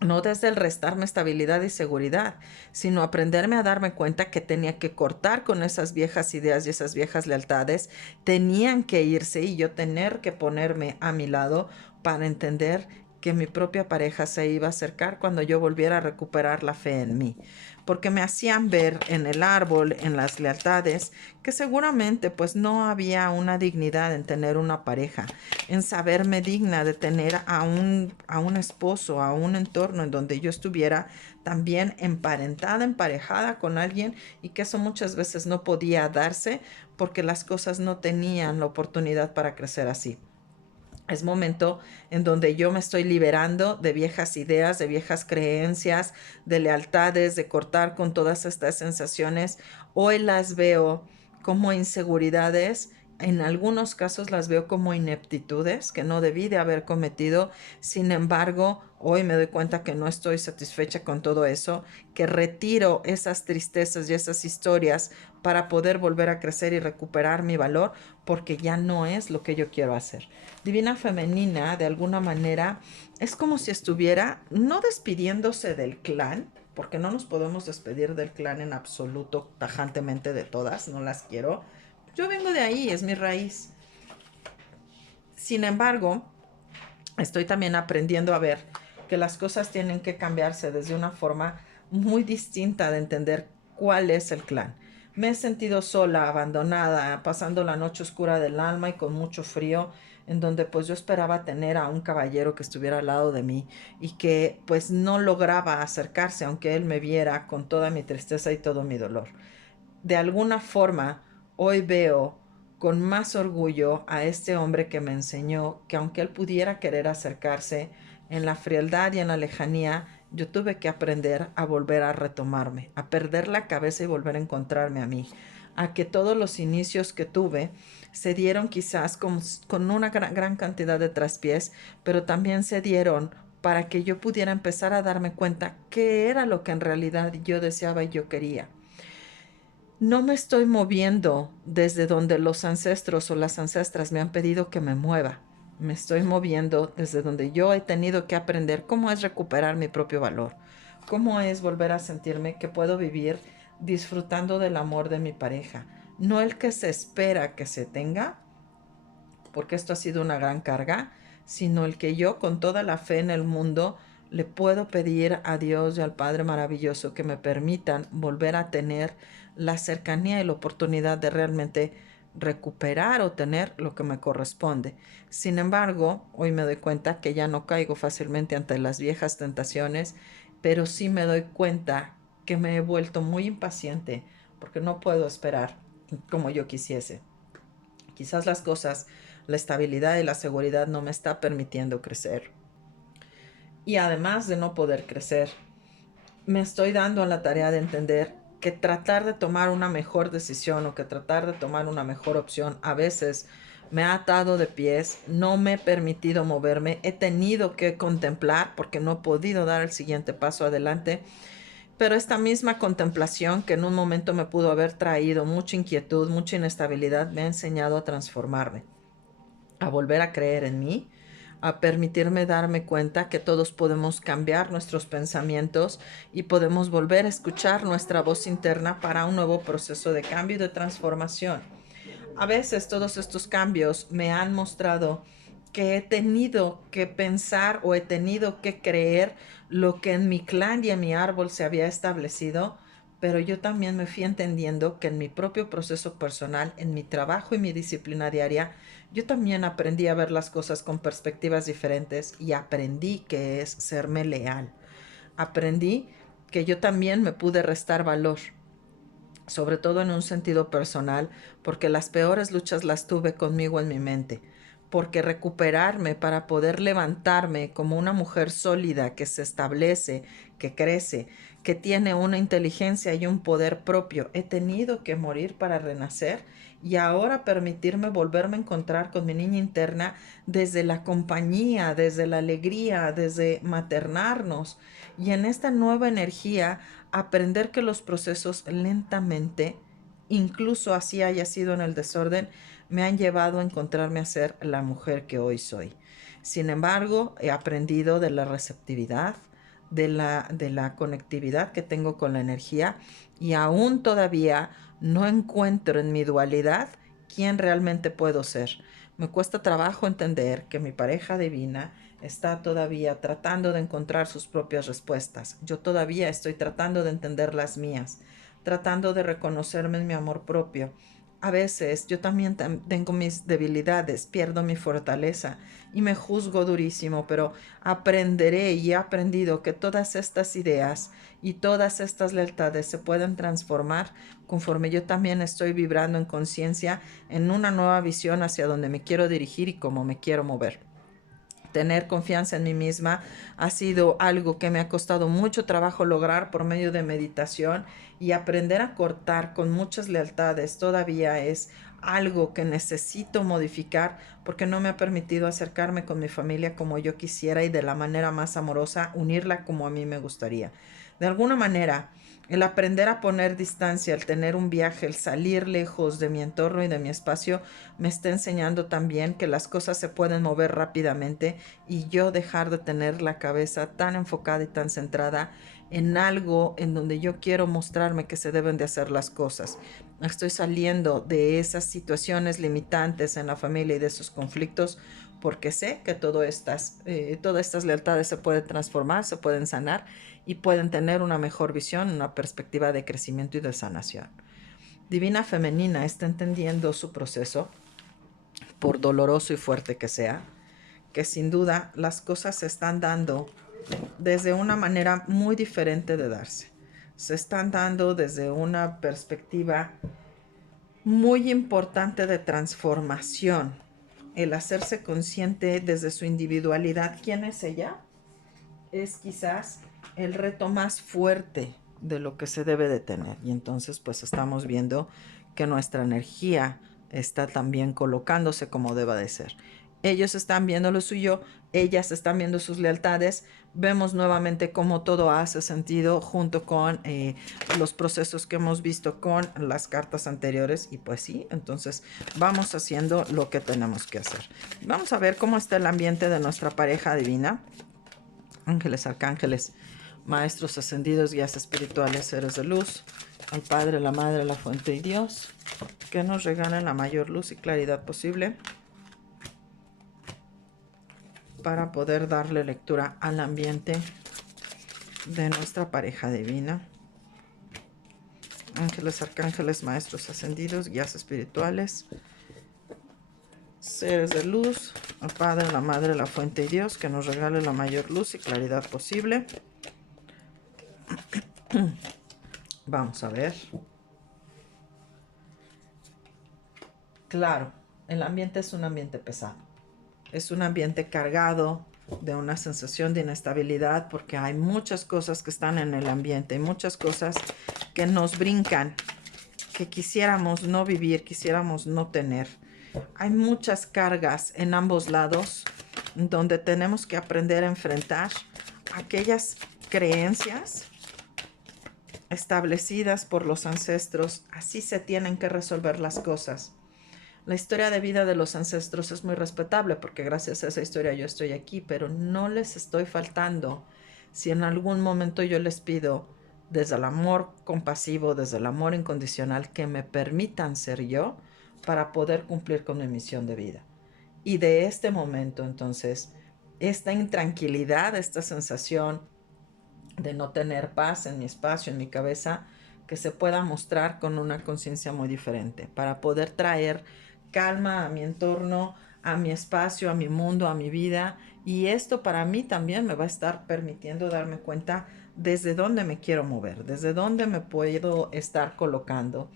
no desde el restarme estabilidad y seguridad, sino aprenderme a darme cuenta que tenía que cortar con esas viejas ideas y esas viejas lealtades, tenían que irse, y yo tener que ponerme a mi lado para entender que mi propia pareja se iba a acercar cuando yo volviera a recuperar la fe en mí, porque me hacían ver en el árbol, en las lealtades, que seguramente pues no había una dignidad en tener una pareja, en saberme digna de tener a un esposo, a un entorno en donde yo estuviera también emparentada, emparejada con alguien, y que eso muchas veces no podía darse porque las cosas no tenían la oportunidad para crecer así. Es momento en donde yo me estoy liberando de viejas ideas, de viejas creencias, de lealtades, de cortar con todas estas sensaciones. Hoy las veo como inseguridades, en algunos casos las veo como ineptitudes que no debí de haber cometido. Sin embargo, hoy me doy cuenta que no estoy satisfecha con todo eso, que retiro esas tristezas y esas historias para poder volver a crecer y recuperar mi valor, porque ya no es lo que yo quiero hacer. Divina Femenina, de alguna manera, es como si estuviera no despidiéndose del clan, porque no nos podemos despedir del clan en absoluto, tajantemente, de todas, no las quiero. Yo vengo de ahí, es mi raíz. Sin embargo, estoy también aprendiendo a ver que las cosas tienen que cambiarse desde una forma muy distinta de entender cuál es el clan. Me he sentido sola, abandonada, pasando la noche oscura del alma y con mucho frío, en donde pues yo esperaba tener a un caballero que estuviera al lado de mí, y que pues no lograba acercarse aunque él me viera con toda mi tristeza y todo mi dolor. De alguna forma, hoy veo con más orgullo a este hombre que me enseñó que aunque él pudiera querer acercarse, en la frialdad y en la lejanía, yo tuve que aprender a volver a retomarme, a perder la cabeza y volver a encontrarme a mí, a que todos los inicios que tuve se dieron quizás con una gran cantidad de traspiés, pero también se dieron para que yo pudiera empezar a darme cuenta qué era lo que en realidad yo deseaba y yo quería. No me estoy moviendo desde donde los ancestros o las ancestras me han pedido que me mueva. Me estoy moviendo desde donde yo he tenido que aprender cómo es recuperar mi propio valor, cómo es volver a sentirme que puedo vivir disfrutando del amor de mi pareja, no el que se espera que se tenga, porque esto ha sido una gran carga, sino el que yo con toda la fe en el mundo le puedo pedir a Dios y al Padre maravilloso que me permitan volver a tener la cercanía y la oportunidad de realmente recuperar o tener lo que me corresponde. Sin embargo, hoy me doy cuenta que ya no caigo fácilmente ante las viejas tentaciones, pero sí me doy cuenta que me he vuelto muy impaciente porque no puedo esperar como yo quisiese. Quizás las cosas, la estabilidad y la seguridad no me está permitiendo crecer. Y además de no poder crecer, me estoy dando a la tarea de entender que tratar de tomar una mejor decisión o que tratar de tomar una mejor opción a veces me ha atado de pies, no me he permitido moverme, he tenido que contemplar porque no he podido dar el siguiente paso adelante, pero esta misma contemplación que en un momento me pudo haber traído mucha inquietud, mucha inestabilidad, me ha enseñado a transformarme, a volver a creer en mí, a permitirme darme cuenta que todos podemos cambiar nuestros pensamientos y podemos volver a escuchar nuestra voz interna para un nuevo proceso de cambio y de transformación. A veces todos estos cambios me han mostrado que he tenido que pensar o he tenido que creer lo que en mi clan y en mi árbol se había establecido, pero yo también me fui entendiendo que en mi propio proceso personal, en mi trabajo y mi disciplina diaria, yo también aprendí a ver las cosas con perspectivas diferentes y aprendí que es serme leal. Aprendí que yo también me pude restar valor, sobre todo en un sentido personal, porque las peores luchas las tuve conmigo en mi mente, porque recuperarme para poder levantarme como una mujer sólida que se establece, que crece, que tiene una inteligencia y un poder propio, he tenido que morir para renacer y ahora permitirme volverme a encontrar con mi niña interna desde la compañía, desde la alegría, desde maternarnos y en esta nueva energía aprender que los procesos lentamente, incluso así haya sido en el desorden, me han llevado a encontrarme a ser la mujer que hoy soy. Sin embargo, he aprendido de la receptividad, de la conectividad que tengo con la energía y aún todavía no encuentro en mi dualidad quién realmente puedo ser. Me cuesta trabajo entender que mi pareja divina está todavía tratando de encontrar sus propias respuestas. Yo todavía estoy tratando de entender las mías, tratando de reconocerme en mi amor propio. A veces yo también tengo mis debilidades, pierdo mi fortaleza y me juzgo durísimo, pero aprenderé y he aprendido que todas estas ideas y todas estas lealtades se pueden transformar conforme yo también estoy vibrando en conciencia en una nueva visión hacia donde me quiero dirigir y cómo me quiero mover. Tener confianza en mí misma ha sido algo que me ha costado mucho trabajo lograr por medio de meditación y aprender a cortar con muchas lealtades todavía es algo que necesito modificar porque no me ha permitido acercarme con mi familia como yo quisiera y de la manera más amorosa, unirla como a mí me gustaría. De alguna manera, el aprender a poner distancia, el tener un viaje, el salir lejos de mi entorno y de mi espacio, me está enseñando también que las cosas se pueden mover rápidamente y yo dejar de tener la cabeza tan enfocada y tan centrada en algo en donde yo quiero mostrarme que se deben de hacer las cosas. Estoy saliendo de esas situaciones limitantes en la familia y de esos conflictos porque sé que todas estas lealtades se pueden transformar, se pueden sanar y pueden tener una mejor visión, una perspectiva de crecimiento y de sanación. Divina Femenina está entendiendo su proceso, por doloroso y fuerte que sea, que sin duda las cosas se están dando desde una manera muy diferente de darse. Se están dando desde una perspectiva muy importante de transformación. El hacerse consciente desde su individualidad, ¿quién es ella? Es quizás el reto más fuerte de lo que se debe de tener. Y entonces pues estamos viendo que nuestra energía está también colocándose como deba de ser. ellos están viendo lo suyo, ellas están viendo sus lealtades. Vemos nuevamente cómo todo hace sentido junto con los procesos que hemos visto con las cartas anteriores. Y pues sí, entonces vamos haciendo lo que tenemos que hacer. Vamos a ver cómo está el ambiente de nuestra pareja divina. Ángeles, arcángeles, maestros ascendidos, guías espirituales, seres de luz, al Padre, la Madre, la Fuente y Dios, que nos regalen la mayor luz y claridad posible para poder darle lectura al ambiente de nuestra pareja divina. Ángeles, arcángeles, maestros ascendidos, guías espirituales, seres de luz, al Padre, la Madre, la Fuente y Dios, que nos regale la mayor luz y claridad posible. Vamos a ver. Claro, el ambiente es un ambiente pesado. Es un ambiente cargado de una sensación de inestabilidad porque hay muchas cosas que están en el ambiente, hay muchas cosas que nos brincan, que quisiéramos no vivir, quisiéramos no tener. Hay muchas cargas en ambos lados donde tenemos que aprender a enfrentar aquellas creencias establecidas por los ancestros. Así se tienen que resolver las cosas. La historia de vida de los ancestros es muy respetable porque gracias a esa historia yo estoy aquí, pero no les estoy faltando. Si en algún momento yo les pido desde el amor compasivo, desde el amor incondicional, que me permitan ser yo para poder cumplir con mi misión de vida. Y de este momento, entonces, esta intranquilidad, esta sensación de no tener paz en mi espacio, en mi cabeza, que se pueda mostrar con una conciencia muy diferente, para poder traer calma a mi entorno, a mi espacio, a mi mundo, a mi vida. Y esto para mí también me va a estar permitiendo darme cuenta desde dónde me quiero mover, desde dónde me puedo estar colocando.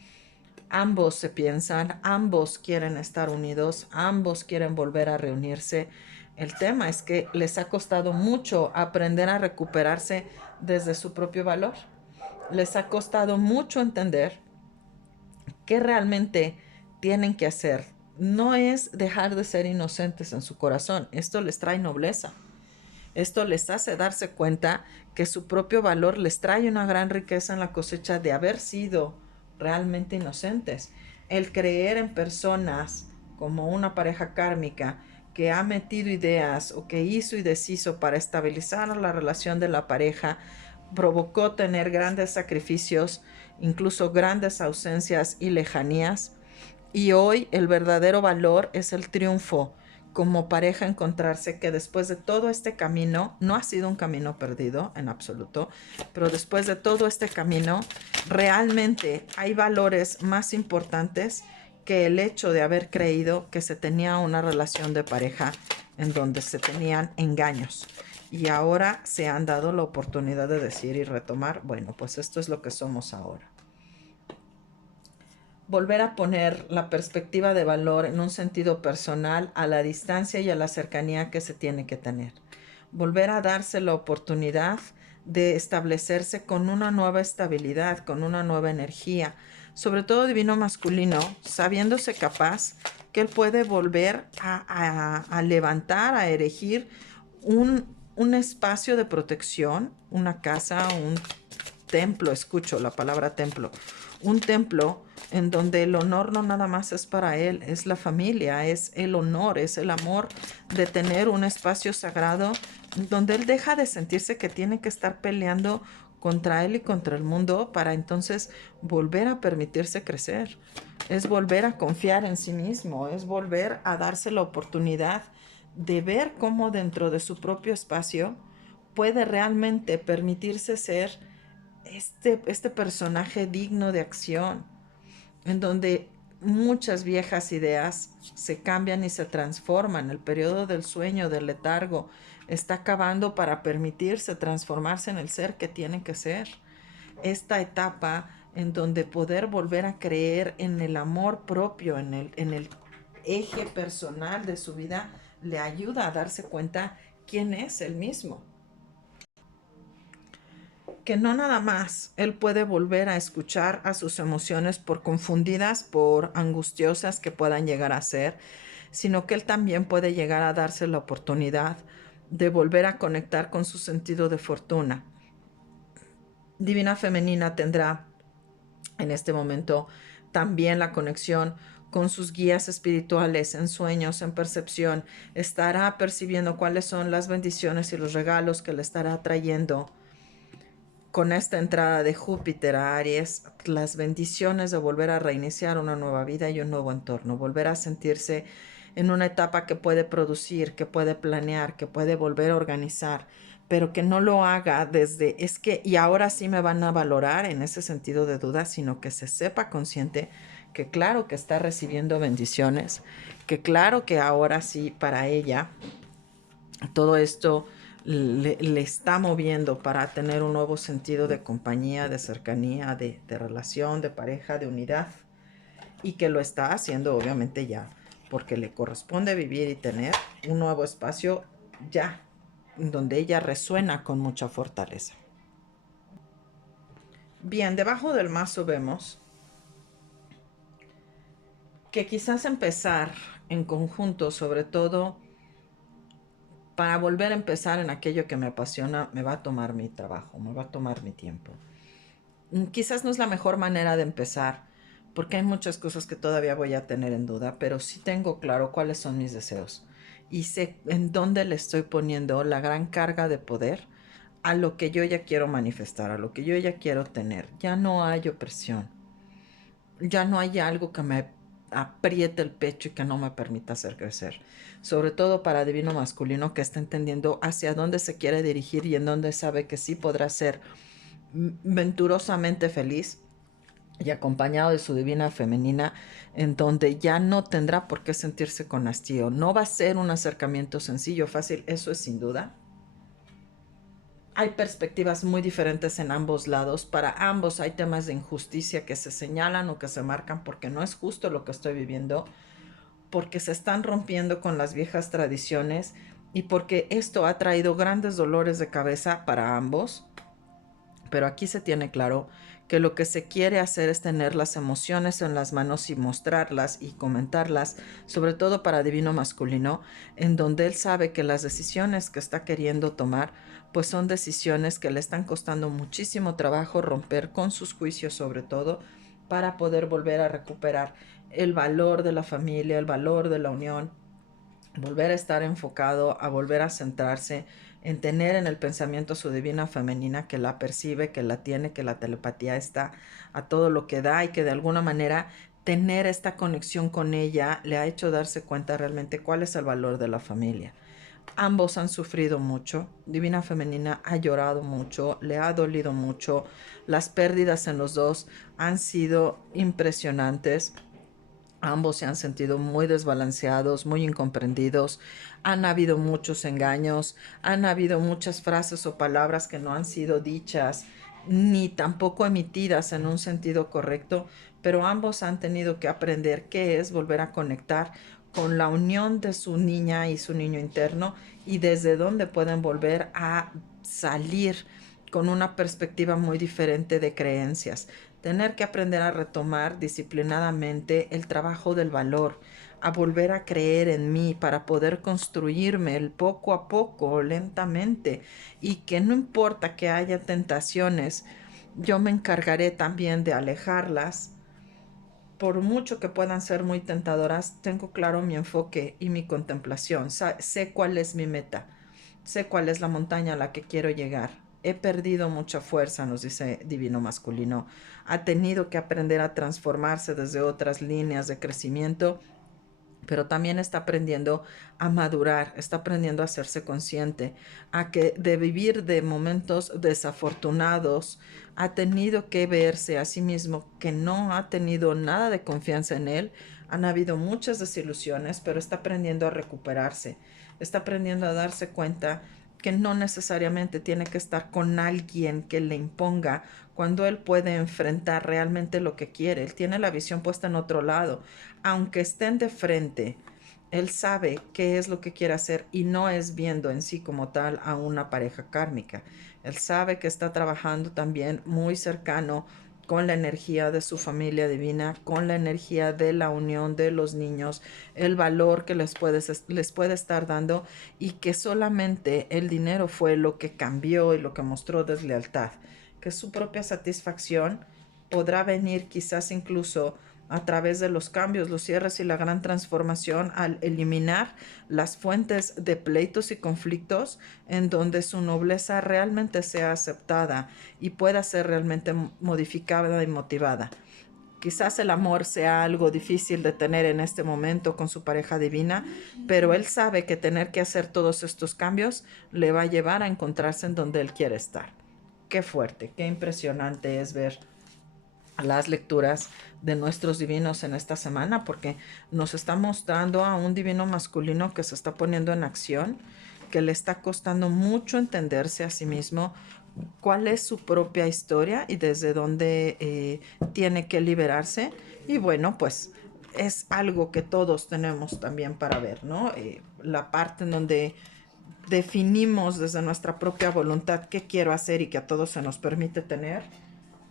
Ambos se piensan, ambos quieren estar unidos, ambos quieren volver a reunirse. El tema es que les ha costado mucho aprender a recuperarse desde su propio valor. Les ha costado mucho entender qué realmente tienen que hacer. No es dejar de ser inocentes en su corazón. Esto les trae nobleza. Esto les hace darse cuenta que su propio valor les trae una gran riqueza en la cosecha de haber sido realmente inocentes. El creer en personas como una pareja kármica que ha metido ideas o que hizo y deshizo para estabilizar la relación de la pareja provocó tener grandes sacrificios, incluso grandes ausencias y lejanías. Y hoy el verdadero valor es el triunfo como pareja, encontrarse que después de todo este camino, no ha sido un camino perdido en absoluto, pero después de todo este camino, realmente hay valores más importantes que el hecho de haber creído que se tenía una relación de pareja en donde se tenían engaños. Y ahora se han dado la oportunidad de decir y retomar, bueno, pues esto es lo que somos ahora. Volver a poner la perspectiva de valor en un sentido personal a la distancia y a la cercanía que se tiene que tener. Volver a darse la oportunidad de establecerse con una nueva estabilidad, con una nueva energía, sobre todo divino masculino, sabiéndose capaz que él puede volver a levantar, a erigir un espacio de protección, una casa, un templo, escucho la palabra templo, un templo en donde el honor no nada más es para él, es la familia, es el honor, es el amor de tener un espacio sagrado donde él deja de sentirse que tiene que estar peleando contra él y contra el mundo para entonces volver a permitirse crecer. Es volver a confiar en sí mismo, es volver a darse la oportunidad de ver cómo dentro de su propio espacio puede realmente permitirse ser este personaje digno de acción, en donde muchas viejas ideas se cambian y se transforman. El periodo del sueño, del letargo, está acabando para permitirse transformarse en el ser que tiene que ser. Esta etapa en donde poder volver a creer en el amor propio, en el eje personal de su vida, le ayuda a darse cuenta quién es él mismo. Que no nada más él puede volver a escuchar a sus emociones por confundidas, por angustiosas que puedan llegar a ser, sino que él también puede llegar a darse la oportunidad de volver a conectar con su sentido de fortuna. Divina Femenina tendrá en este momento también la conexión con sus guías espirituales en sueños, en percepción. Estará percibiendo cuáles son las bendiciones y los regalos que le estará trayendo con esta entrada de Júpiter a Aries, las bendiciones de volver a reiniciar una nueva vida y un nuevo entorno, volver a sentirse en una etapa que puede producir, que puede planear, que puede volver a organizar, pero que no lo haga desde es que y ahora sí me van a valorar en ese sentido de duda, sino que se sepa consciente que claro que está recibiendo bendiciones, que claro que ahora sí para ella todo esto le está moviendo para tener un nuevo sentido de compañía, de cercanía, de relación, de pareja, de unidad, y que lo está haciendo obviamente ya, porque le corresponde vivir y tener un nuevo espacio ya, donde ella resuena con mucha fortaleza. Bien, debajo del mazo vemos que quizás empezar en conjunto, sobre todo para volver a empezar en aquello que me apasiona, me va a tomar mi trabajo, me va a tomar mi tiempo. Quizás no es la mejor manera de empezar, porque hay muchas cosas que todavía voy a tener en duda, pero sí tengo claro cuáles son mis deseos y sé en dónde le estoy poniendo la gran carga de poder a lo que yo ya quiero manifestar, a lo que yo ya quiero tener. Ya no hay opresión, ya no hay algo que me apriete el pecho y que no me permita hacer crecer. Sobre todo para Divino Masculino, que está entendiendo hacia dónde se quiere dirigir y en dónde sabe que sí podrá ser venturosamente feliz y acompañado de su Divina Femenina, en donde ya no tendrá por qué sentirse con hastío. No va a ser un acercamiento sencillo, fácil, eso es sin duda. Hay perspectivas muy diferentes en ambos lados. Para ambos hay temas de injusticia que se señalan o que se marcan porque no es justo lo que estoy viviendo, porque se están rompiendo con las viejas tradiciones y porque esto ha traído grandes dolores de cabeza para ambos. Pero aquí se tiene claro que lo que se quiere hacer es tener las emociones en las manos y mostrarlas y comentarlas, sobre todo para Divino Masculino, en donde él sabe que las decisiones que está queriendo tomar, pues son decisiones que le están costando muchísimo trabajo romper con sus juicios, sobre todo, para poder volver a recuperar el valor de la familia, el valor de la unión, volver a estar enfocado, a volver a centrarse en tener en el pensamiento su divina femenina que la percibe, que la tiene, que la telepatía está a todo lo que da y que de alguna manera tener esta conexión con ella le ha hecho darse cuenta realmente cuál es el valor de la familia. Ambos han sufrido mucho, Divina Femenina ha llorado mucho, le ha dolido mucho, las pérdidas en los dos han sido impresionantes. Ambos se han sentido muy desbalanceados, muy incomprendidos. Han habido muchos engaños, han habido muchas frases o palabras que no han sido dichas ni tampoco emitidas en un sentido correcto, pero ambos han tenido que aprender qué es volver a conectar con la unión de su niña y su niño interno y desde dónde pueden volver a salir con una perspectiva muy diferente de creencias. Tener que aprender a retomar disciplinadamente el trabajo del valor, a volver a creer en mí para poder construirme el poco a poco, lentamente, y que no importa que haya tentaciones, yo me encargaré también de alejarlas. Por mucho que puedan ser muy tentadoras, tengo claro mi enfoque y mi contemplación. Sé cuál es mi meta, sé cuál es la montaña a la que quiero llegar. He perdido mucha fuerza, nos dice Divino Masculino. Ha tenido que aprender a transformarse desde otras líneas de crecimiento, pero también está aprendiendo a madurar, está aprendiendo a hacerse consciente, a que de vivir de momentos desafortunados, ha tenido que verse a sí mismo que no ha tenido nada de confianza en él, han habido muchas desilusiones, pero está aprendiendo a recuperarse, está aprendiendo a darse cuenta que no necesariamente tiene que estar con alguien que le imponga cuando él puede enfrentar realmente lo que quiere. Él tiene la visión puesta en otro lado. Aunque estén de frente, él sabe qué es lo que quiere hacer y no es viendo en sí como tal a una pareja kármica. Él sabe que está trabajando también muy cercano con la energía de su familia divina, con la energía de la unión de los niños, el valor que les puede estar dando, y que solamente el dinero fue lo que cambió y lo que mostró deslealtad, que su propia satisfacción podrá venir quizás incluso a través de los cambios, los cierres y la gran transformación, al eliminar las fuentes de pleitos y conflictos, en donde su nobleza realmente sea aceptada y pueda ser realmente modificada y motivada. Quizás el amor sea algo difícil de tener en este momento con su pareja divina, pero él sabe que tener que hacer todos estos cambios le va a llevar a encontrarse en donde él quiere estar. Qué fuerte, qué impresionante es ver las lecturas de nuestros divinos en esta semana, porque nos está mostrando a un divino masculino que se está poniendo en acción, que le está costando mucho entenderse a sí mismo, cuál es su propia historia y desde dónde tiene que liberarse. Y bueno, pues es algo que todos tenemos también para ver, ¿no? La parte en donde definimos desde nuestra propia voluntad qué quiero hacer y que a todos se nos permite tener,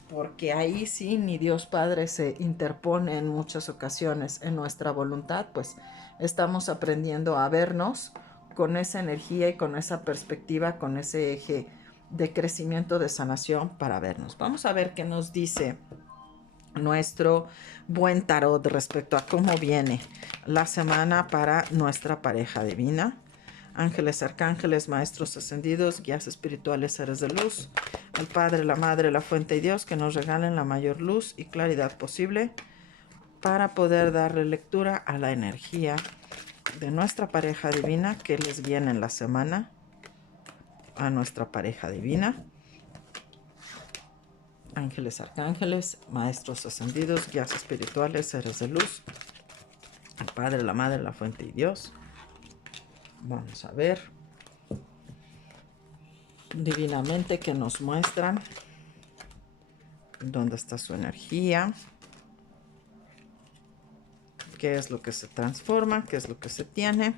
porque ahí sí ni Dios Padre se interpone en muchas ocasiones en nuestra voluntad, pues estamos aprendiendo a vernos con esa energía y con esa perspectiva, con ese eje de crecimiento, de sanación para vernos. Vamos a ver qué nos dice nuestro buen tarot respecto a cómo viene la semana para nuestra pareja divina. Ángeles, arcángeles, maestros ascendidos, guías espirituales, seres de luz, el Padre, la Madre, la Fuente y Dios, que nos regalen la mayor luz y claridad posible para poder darle lectura a la energía de nuestra pareja divina que les viene en la semana a nuestra pareja divina. Ángeles, arcángeles, maestros ascendidos, guías espirituales, seres de luz, el Padre, la Madre, la Fuente y Dios. Vamos a ver divinamente que nos muestran dónde está su energía, qué es lo que se transforma, qué es lo que se tiene.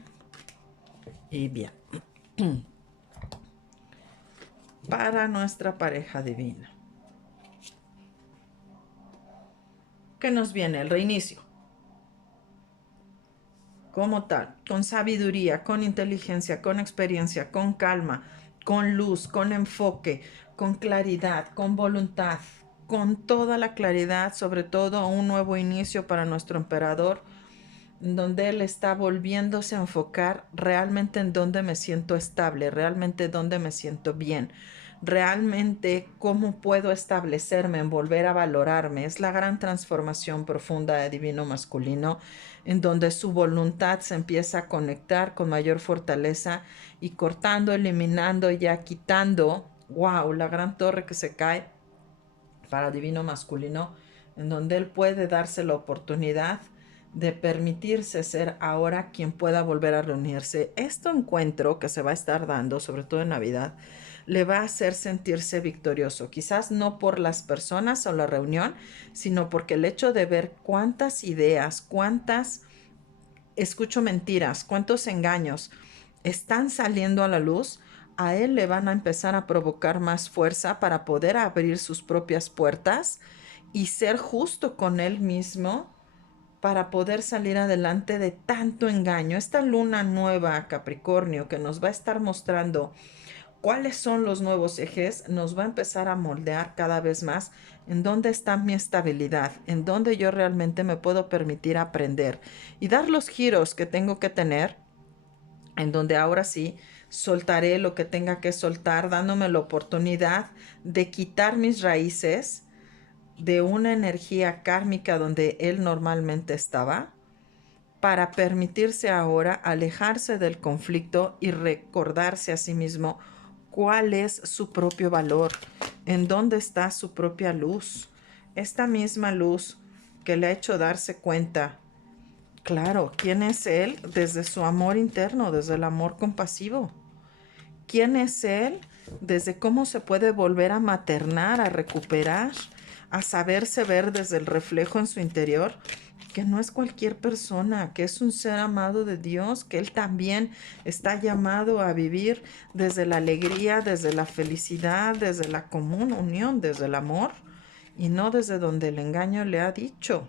Y bien, para nuestra pareja divina, ¿qué nos viene? El reinicio. Como tal, con sabiduría, con inteligencia, con experiencia, con calma, con luz, con enfoque, con claridad, con voluntad, con toda la claridad, sobre todo un nuevo inicio para nuestro emperador, donde él está volviéndose a enfocar realmente en dónde me siento estable, realmente dónde me siento bien, realmente cómo puedo establecerme en volver a valorarme. Es la gran transformación profunda de divino masculino, en donde su voluntad se empieza a conectar con mayor fortaleza y cortando, eliminando, ya quitando, wow, la gran torre que se cae para divino masculino, en donde él puede darse la oportunidad de permitirse ser ahora quien pueda volver a reunirse. Este encuentro que se va a estar dando, sobre todo en Navidad, le va a hacer sentirse victorioso, quizás no por las personas o la reunión, sino porque el hecho de ver cuántas ideas, cuántas, escucho mentiras, cuántos engaños están saliendo a la luz, a él le van a empezar a provocar más fuerza para poder abrir sus propias puertas y ser justo con él mismo para poder salir adelante de tanto engaño. Esta luna nueva, Capricornio, que nos va a estar mostrando cuáles son los nuevos ejes, nos va a empezar a moldear cada vez más en dónde está mi estabilidad, en dónde yo realmente me puedo permitir aprender y dar los giros que tengo que tener, en donde ahora sí soltaré lo que tenga que soltar, dándome la oportunidad de quitar mis raíces de una energía kármica donde él normalmente estaba, para permitirse ahora alejarse del conflicto y recordarse a sí mismo cuál es su propio valor, en dónde está su propia luz, esta misma luz que le ha hecho darse cuenta, claro, quién es él desde su amor interno, desde el amor compasivo. ¿Quién es él? Desde cómo se puede volver a maternar, a recuperar, a saberse ver desde el reflejo en su interior, que no es cualquier persona, que es un ser amado de Dios, que él también está llamado a vivir desde la alegría, desde la felicidad, desde la común unión, desde el amor. y no desde donde el engaño le ha dicho.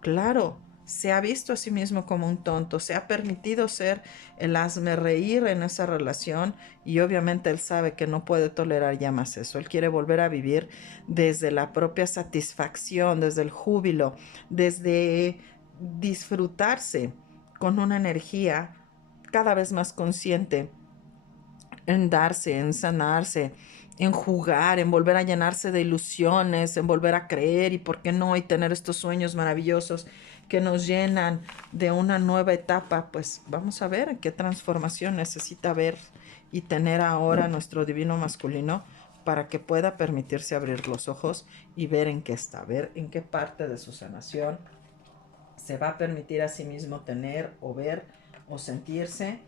Claro, se ha visto a sí mismo como un tonto, se ha permitido ser el hazme reír en esa relación y obviamente él sabe que no puede tolerar ya más eso. Él quiere volver a vivir desde la propia satisfacción, desde el júbilo, desde disfrutarse con una energía cada vez más consciente en darse, en sanarse, en jugar, en volver a llenarse de ilusiones, en volver a creer y por qué no, y tener estos sueños maravillosos que nos llenan de una nueva etapa. Pues vamos a ver qué transformación necesita ver y tener ahora nuestro divino masculino para que pueda permitirse abrir los ojos y ver en qué está, ver en qué parte de su sanación se va a permitir a sí mismo tener o ver o sentirse,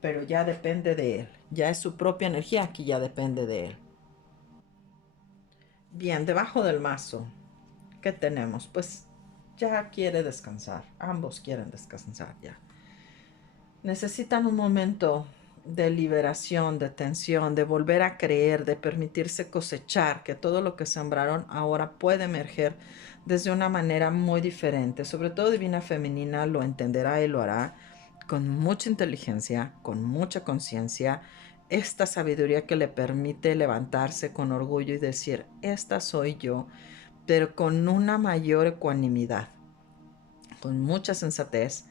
pero ya depende de él. Ya es su propia energía, aquí ya depende de él. Bien, debajo del mazo, ¿qué tenemos? Pues ya quiere descansar. Ambos quieren descansar ya. Necesitan un momento de liberación, de tensión, de volver a creer, de permitirse cosechar, que todo lo que sembraron ahora puede emerger desde una manera muy diferente. Sobre todo Divina Femenina lo entenderá y lo hará con mucha inteligencia, con mucha conciencia, esta sabiduría que le permite levantarse con orgullo y decir, esta soy yo, pero con una mayor ecuanimidad, con mucha sensatez,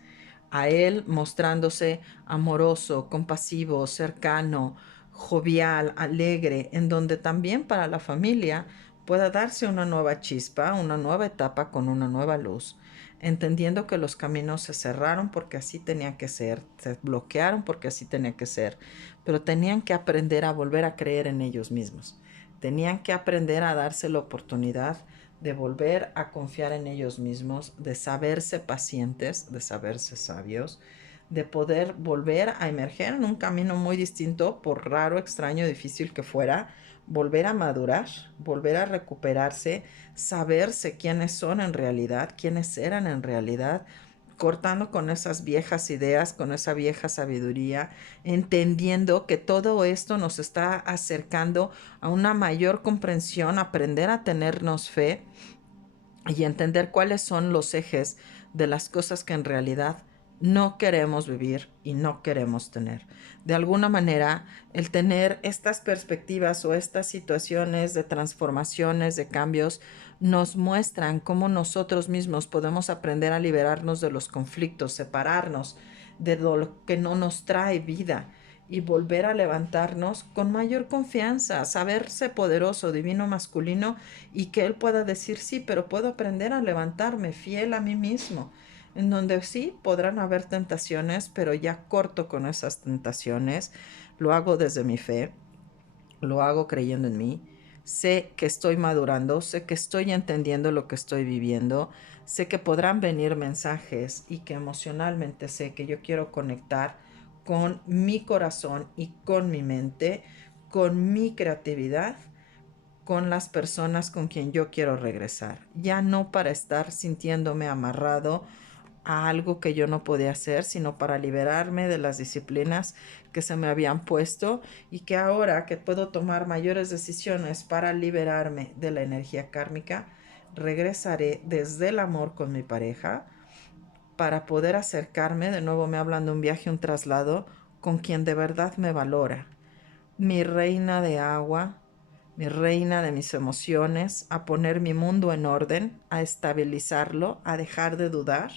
a él mostrándose amoroso, compasivo, cercano, jovial, alegre, en donde también para la familia pueda darse una nueva chispa, una nueva etapa con una nueva luz, entendiendo que los caminos se cerraron porque así tenía que ser, se bloquearon porque así tenía que ser, pero tenían que aprender a volver a creer en ellos mismos, tenían que aprender a darse la oportunidad de volver a confiar en ellos mismos, de saberse pacientes, de saberse sabios, de poder volver a emerger en un camino muy distinto, por raro, extraño, difícil que fuera, volver a madurar, volver a recuperarse, saberse quiénes son en realidad, quiénes eran en realidad, cortando con esas viejas ideas, con esa vieja sabiduría, entendiendo que todo esto nos está acercando a una mayor comprensión, aprender a tenernos fe y entender cuáles son los ejes de las cosas que en realidad no queremos vivir y no queremos tener. De alguna manera, el tener estas perspectivas o estas situaciones de transformaciones, de cambios, nos muestran cómo nosotros mismos podemos aprender a liberarnos de los conflictos, separarnos de lo que no nos trae vida y volver a levantarnos con mayor confianza, saberse poderoso, divino masculino, y que él pueda decir, sí, pero puedo aprender a levantarme fiel a mí mismo, en donde sí podrán haber tentaciones, pero ya corto con esas tentaciones, lo hago desde mi fe, lo hago creyendo en mí, sé que estoy madurando, sé que estoy entendiendo lo que estoy viviendo, sé que podrán venir mensajes y que emocionalmente sé que yo quiero conectar con mi corazón y con mi mente, con mi creatividad, con las personas con quien yo quiero regresar. Ya no para estar sintiéndome amarrado a algo que yo no podía hacer, sino para liberarme de las disciplinas que se me habían puesto y que ahora que puedo tomar mayores decisiones para liberarme de la energía kármica, regresaré desde el amor con mi pareja para poder acercarme, de nuevo me hablan de un viaje, un traslado, con quien de verdad me valora. Mi reina de agua, mi reina de mis emociones, a poner mi mundo en orden, a estabilizarlo, a dejar de dudar,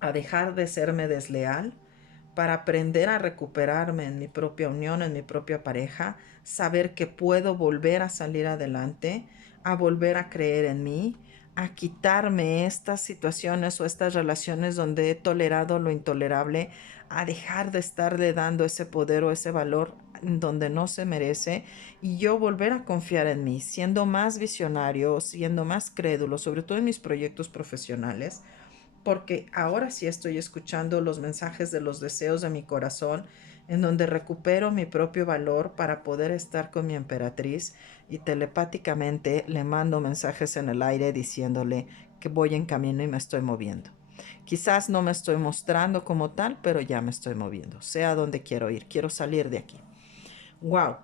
a dejar de serme desleal, para aprender a recuperarme en mi propia unión, en mi propia pareja, saber que puedo volver a salir adelante, a volver a creer en mí, a quitarme estas situaciones o estas relaciones donde he tolerado lo intolerable, a dejar de estarle dando ese poder o ese valor donde no se merece y yo volver a confiar en mí, siendo más visionario, siendo más crédulo, sobre todo en mis proyectos profesionales, porque ahora sí estoy escuchando los mensajes de los deseos de mi corazón, en donde recupero mi propio valor para poder estar con mi emperatriz y telepáticamente le mando mensajes en el aire diciéndole que voy en camino y me estoy moviendo. Quizás no me estoy mostrando como tal, pero ya me estoy moviendo. Sé a dónde quiero ir, quiero salir de aquí. Wow.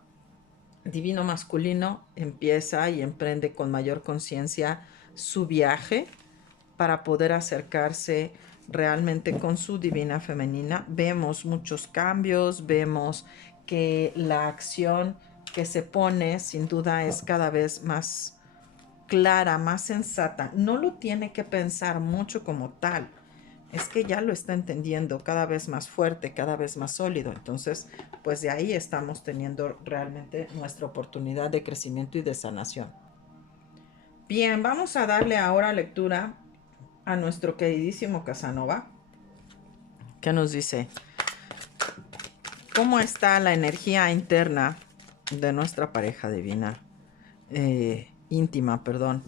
divino masculino empieza y emprende con mayor conciencia su viaje para poder acercarse realmente con su divina femenina. Vemos muchos cambios, vemos que la acción que se pone sin duda es cada vez más clara, más sensata. No lo tiene que pensar mucho como tal. Es que ya lo está entendiendo cada vez más fuerte, cada vez más sólido. Entonces, pues de ahí estamos teniendo realmente nuestra oportunidad de crecimiento y de sanación. Bien, vamos a darle ahora lectura a nuestro queridísimo Casanova, que nos dice, ¿cómo está la energía interna de nuestra pareja divina? Íntima, perdón.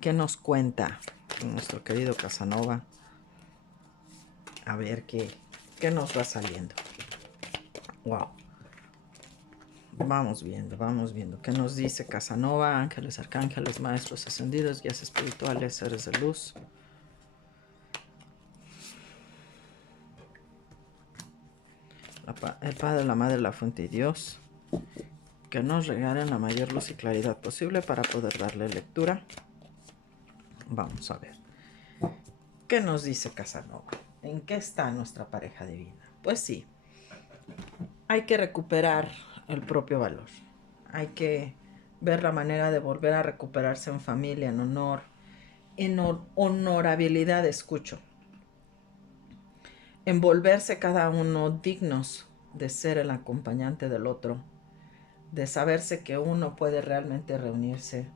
¿Qué nos cuenta nuestro querido Casanova? A ver qué nos va saliendo. Wow. Vamos viendo. ¿Qué nos dice Casanova? Ángeles, arcángeles, maestros ascendidos, guías espirituales, seres de luz. El Padre, la Madre, la Fuente y Dios. Que nos regalen la mayor luz y claridad posible para poder darle lectura. Vamos a ver. ¿Qué nos dice Casanova? ¿En qué está nuestra pareja divina? Pues sí, hay que recuperar el propio valor. Hay que ver la manera de volver a recuperarse en familia, en honorabilidad, escucho. En volverse cada uno dignos de ser el acompañante del otro, de saberse que uno puede realmente reunirse,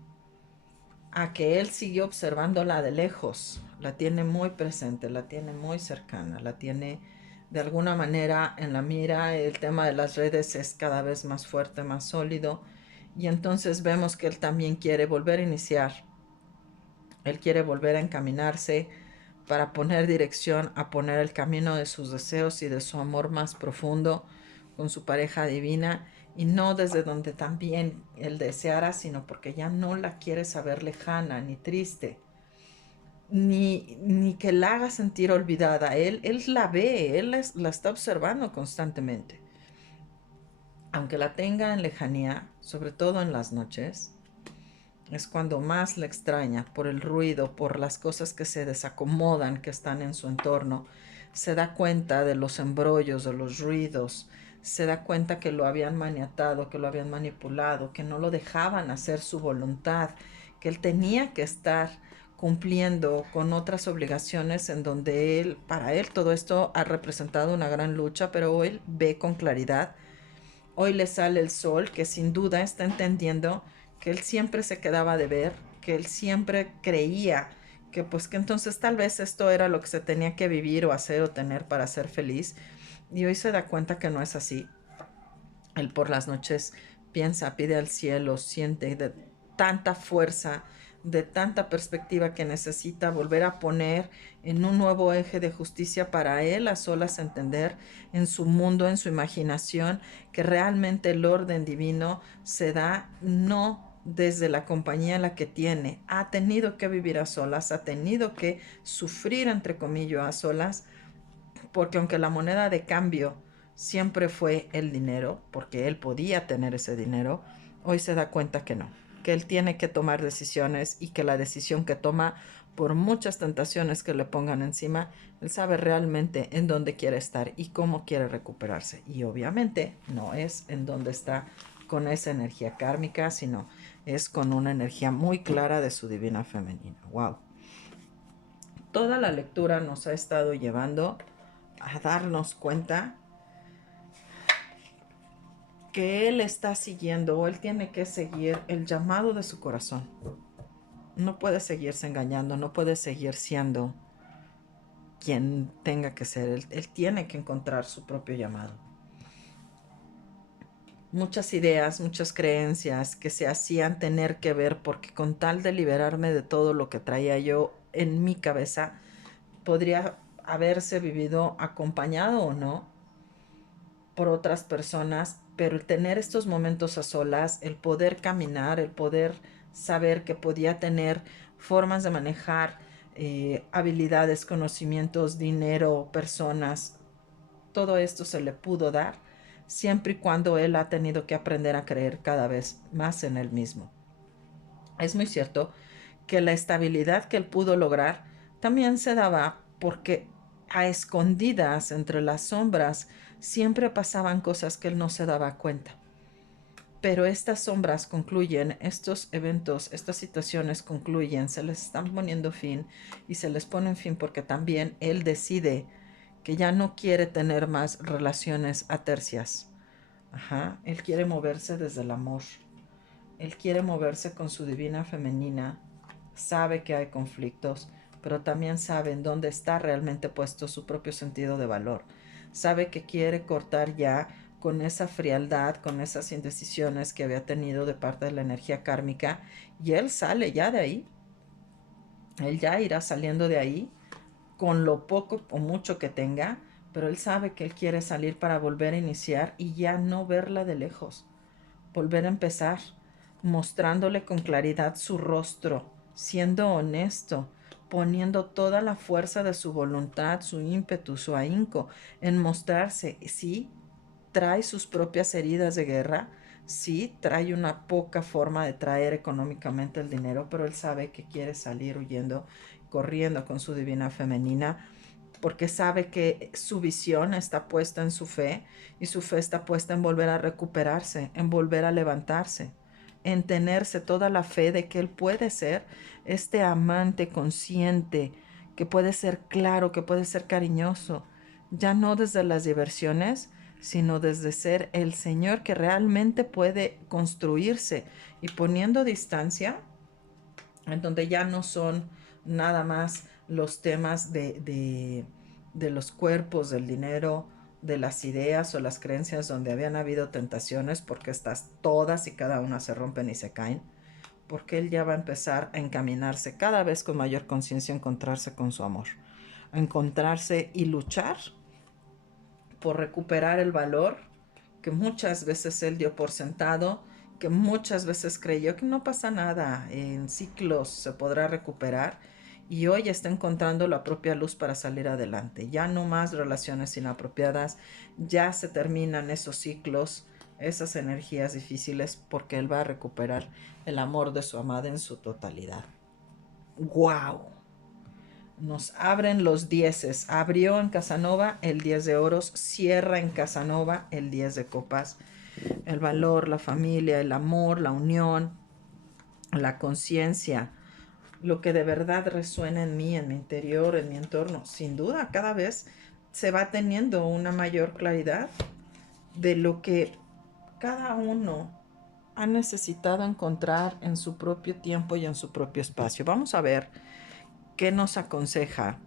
a que él sigue observándola de lejos, la tiene muy presente, la tiene muy cercana, la tiene de alguna manera en la mira. El tema de las redes es cada vez más fuerte, más sólido, y entonces vemos que él también quiere volver a iniciar, él quiere volver a encaminarse para poner dirección, a poner el camino de sus deseos y de su amor más profundo con su pareja divina, y no desde donde también él deseara, sino porque ya no la quiere saber lejana ni triste, ni que la haga sentir olvidada. Él la ve, la está observando constantemente. Aunque la tenga en lejanía, sobre todo en las noches, es cuando más la extraña por el ruido, por las cosas que se desacomodan, que están en su entorno. Se da cuenta de los embrollos, de los ruidos, se da cuenta que lo habían maniatado, que lo habían manipulado, que no lo dejaban hacer su voluntad, que él tenía que estar cumpliendo con otras obligaciones en donde él, para él todo esto ha representado una gran lucha, pero hoy ve con claridad. Hoy le sale el sol, que sin duda está entendiendo que él siempre se quedaba de ver, que él siempre creía que pues que entonces tal vez esto era lo que se tenía que vivir o hacer o tener para ser feliz. Y hoy se da cuenta que no es así. Él por las noches piensa, pide al cielo, siente de tanta fuerza, de tanta perspectiva, que necesita volver a poner en un nuevo eje de justicia para él a solas entender en su mundo, en su imaginación, que realmente el orden divino se da no desde la compañía en la que tiene. Ha tenido que vivir a solas, ha tenido que sufrir, entre comillas, a solas, porque aunque la moneda de cambio siempre fue el dinero, porque él podía tener ese dinero, hoy se da cuenta que no, que él tiene que tomar decisiones, y que la decisión que toma, por muchas tentaciones que le pongan encima, él sabe realmente en dónde quiere estar y cómo quiere recuperarse. Y obviamente no es en dónde está con esa energía kármica, sino es con una energía muy clara de su divina femenina. Wow. Toda la lectura nos ha estado llevando a darnos cuenta que él está siguiendo, o él tiene que seguir el llamado de su corazón. No puede seguirse engañando, no puede seguir siendo quien tenga que ser. Él tiene que encontrar su propio llamado. Muchas ideas, muchas creencias que se hacían tener que ver, porque con tal de liberarme de todo lo que traía yo en mi cabeza, podría haberse vivido acompañado o no por otras personas, pero el tener estos momentos a solas, el poder caminar, el poder saber que podía tener formas de manejar habilidades, conocimientos, dinero, personas, todo esto se le pudo dar siempre y cuando él ha tenido que aprender a creer cada vez más en él mismo. Es muy cierto que la estabilidad que él pudo lograr también se daba porque a escondidas entre las sombras siempre pasaban cosas que él no se daba cuenta. Pero estas sombras concluyen, estos eventos, estas situaciones concluyen, se les están poniendo fin y se les pone fin porque también él decide que ya no quiere tener más relaciones atercias. Ajá, él quiere moverse desde el amor. Él quiere moverse con su divina femenina. Sabe que hay conflictos, pero también sabe en dónde está realmente puesto su propio sentido de valor. Sabe que quiere cortar ya con esa frialdad, con esas indecisiones que había tenido de parte de la energía kármica, y él sale ya de ahí. Él ya irá saliendo de ahí con lo poco o mucho que tenga, pero él sabe que él quiere salir para volver a iniciar y ya no verla de lejos, volver a empezar, mostrándole con claridad su rostro, siendo honesto, poniendo toda la fuerza de su voluntad, su ímpetu, su ahínco en mostrarse. Sí, trae sus propias heridas de guerra, sí, trae una poca forma de traer económicamente el dinero, pero él sabe que quiere salir huyendo, corriendo con su divina femenina, porque sabe que su visión está puesta en su fe y su fe está puesta en volver a recuperarse, en volver a levantarse, en tenerse toda la fe de que él puede ser este amante consciente, que puede ser claro, que puede ser cariñoso, ya no desde las diversiones, sino desde ser el Señor que realmente puede construirse y poniendo distancia, en donde ya no son nada más los temas de los cuerpos, del dinero, de las ideas o las creencias donde habían habido tentaciones, porque estas todas y cada una se rompen y se caen, porque él ya va a empezar a encaminarse cada vez con mayor conciencia a encontrarse con su amor, a encontrarse y luchar por recuperar el valor que muchas veces él dio por sentado, que muchas veces creyó que no pasa nada, en ciclos se podrá recuperar, y hoy está encontrando la propia luz para salir adelante. Ya no más relaciones inapropiadas, ya se terminan esos ciclos, esas energías difíciles, porque él va a recuperar el amor de su amada en su totalidad. ¡Wow! Nos abren los dieces. Abrió en Casanova el 10 de oros, cierra en Casanova el 10 de copas. El valor, la familia, el amor, la unión, la conciencia, lo que de verdad resuena en mí, en mi interior, en mi entorno. Sin duda, cada vez se va teniendo una mayor claridad de lo que cada uno ha necesitado encontrar en su propio tiempo y en su propio espacio. Vamos a ver qué nos aconseja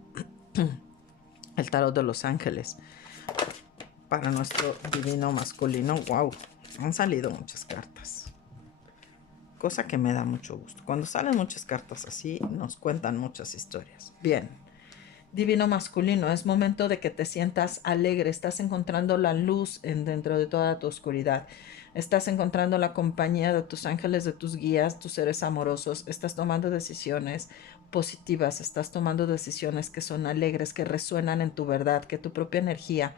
el tarot de los ángeles para nuestro divino masculino. Wow, han salido muchas cartas, cosa que me da mucho gusto. Cuando salen muchas cartas así, nos cuentan muchas historias. Bien, divino masculino, es momento de que te sientas alegre. Estás encontrando la luz dentro de toda tu oscuridad. Estás encontrando la compañía de tus ángeles, de tus guías, tus seres amorosos. Estás tomando decisiones positivas. Estás tomando decisiones que son alegres, que resuenan en tu verdad, que tu propia energía,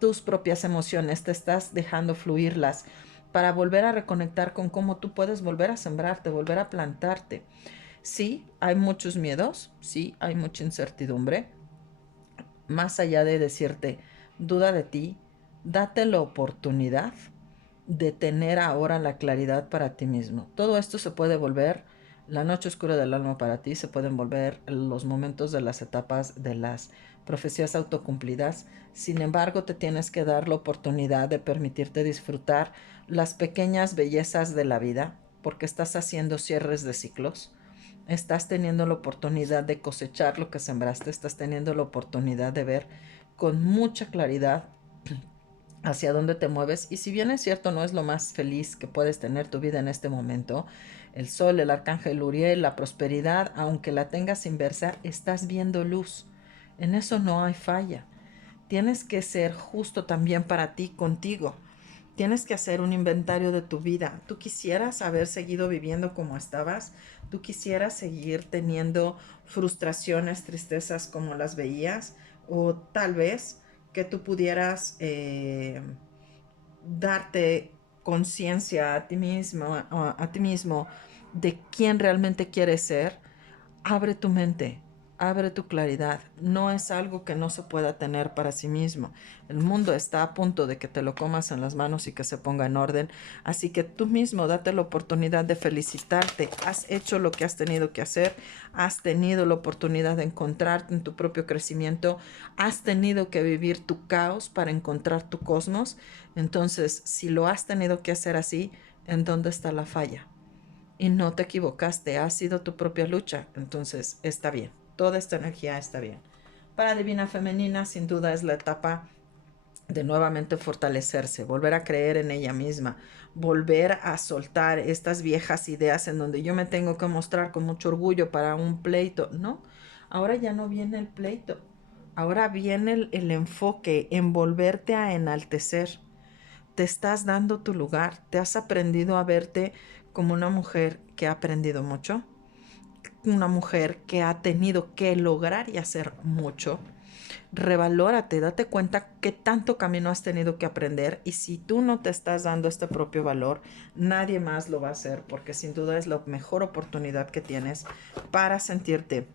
tus propias emociones, te estás dejando fluirlas para volver a reconectar con cómo tú puedes volver a sembrarte, volver a plantarte. Sí, hay muchos miedos, sí, hay mucha incertidumbre. Más allá de decirte, duda de ti, date la oportunidad de tener ahora la claridad para ti mismo. Todo esto se puede volver la noche oscura del alma para ti, se pueden volver los momentos de las etapas de las profecías autocumplidas. Sin embargo, te tienes que dar la oportunidad de permitirte disfrutar las pequeñas bellezas de la vida, porque estás haciendo cierres de ciclos. Estás teniendo la oportunidad de cosechar lo que sembraste, estás teniendo la oportunidad de ver con mucha claridad hacia dónde te mueves. Y si bien es cierto, no es lo más feliz que puedes tener tu vida en este momento, el sol, el arcángel Uriel, la prosperidad, aunque la tengas inversa, estás viendo luz. En eso no hay falla. Tienes que ser justo también para ti, contigo. Tienes que hacer un inventario de tu vida. ¿Tú quisieras haber seguido viviendo como estabas? ¿Tú quisieras seguir teniendo frustraciones, tristezas como las veías? O tal vez que tú pudieras darte conciencia a ti mismo de quién realmente quieres ser, abre tu mente, abre tu claridad. No es algo que no se pueda tener para sí mismo. El mundo está a punto de que te lo comas en las manos y que se ponga en orden. Así que tú mismo date la oportunidad de felicitarte. Has hecho lo que has tenido que hacer. Has tenido la oportunidad de encontrarte en tu propio crecimiento. Has tenido que vivir tu caos para encontrar tu cosmos. Entonces, si lo has tenido que hacer así, ¿en dónde está la falla? Y no te equivocaste, ha sido tu propia lucha, entonces está bien, toda esta energía está bien. Para Divina Femenina, sin duda es la etapa de nuevamente fortalecerse, volver a creer en ella misma, volver a soltar estas viejas ideas en donde yo me tengo que mostrar con mucho orgullo para un pleito. No, ahora ya no viene el pleito, ahora viene el enfoque en volverte a enaltecer. Te estás dando tu lugar, te has aprendido a verte como una mujer que ha aprendido mucho, una mujer que ha tenido que lograr y hacer mucho. Revalórate, date cuenta qué tanto camino has tenido que aprender, y si tú no te estás dando este propio valor, nadie más lo va a hacer, porque sin duda es la mejor oportunidad que tienes para sentirte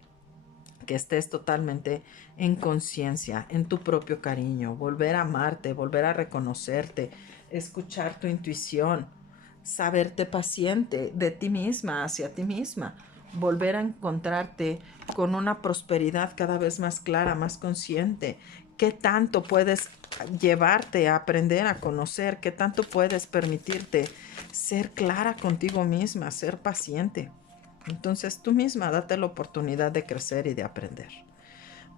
que estés totalmente en conciencia, en tu propio cariño, volver a amarte, volver a reconocerte, escuchar tu intuición, saberte paciente de ti misma hacia ti misma, volver a encontrarte con una prosperidad cada vez más clara, más consciente. ¿Qué tanto puedes llevarte a aprender a conocer? ¿Qué tanto puedes permitirte ser clara contigo misma, ser paciente? Entonces tú misma date la oportunidad de crecer y de aprender.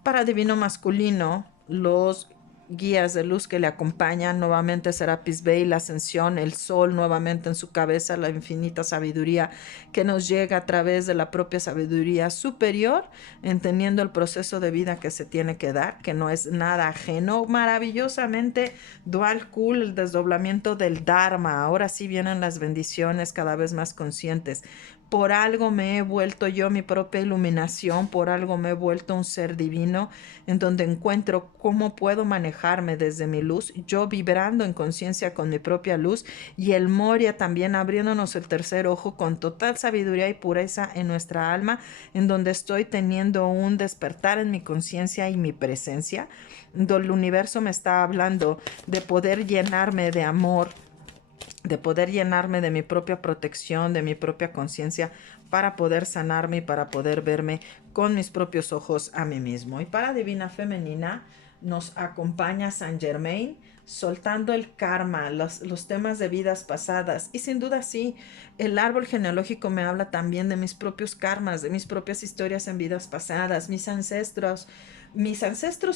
Para Divino Masculino, los guías de luz que le acompañan nuevamente Serapis Bey, la ascensión, el sol nuevamente en su cabeza, la infinita sabiduría que nos llega a través de la propia sabiduría superior, entendiendo el proceso de vida que se tiene que dar, que no es nada ajeno. Maravillosamente dual cool, el desdoblamiento del Dharma. Ahora sí vienen las bendiciones cada vez más conscientes. Por algo me he vuelto yo mi propia iluminación, por algo me he vuelto un ser divino en donde encuentro cómo puedo manejarme desde mi luz, yo vibrando en conciencia con mi propia luz, y el Moria también abriéndonos el tercer ojo con total sabiduría y pureza en nuestra alma, en donde estoy teniendo un despertar en mi conciencia y mi presencia, donde el universo me está hablando de poder llenarme de amor, de poder llenarme de mi propia protección, de mi propia conciencia, para poder sanarme y para poder verme con mis propios ojos a mí mismo. Y para Divina Femenina nos acompaña Saint Germain, soltando el karma, los temas de vidas pasadas. Y sin duda sí, el árbol genealógico me habla también de mis propios karmas, de mis propias historias en vidas pasadas, mis ancestros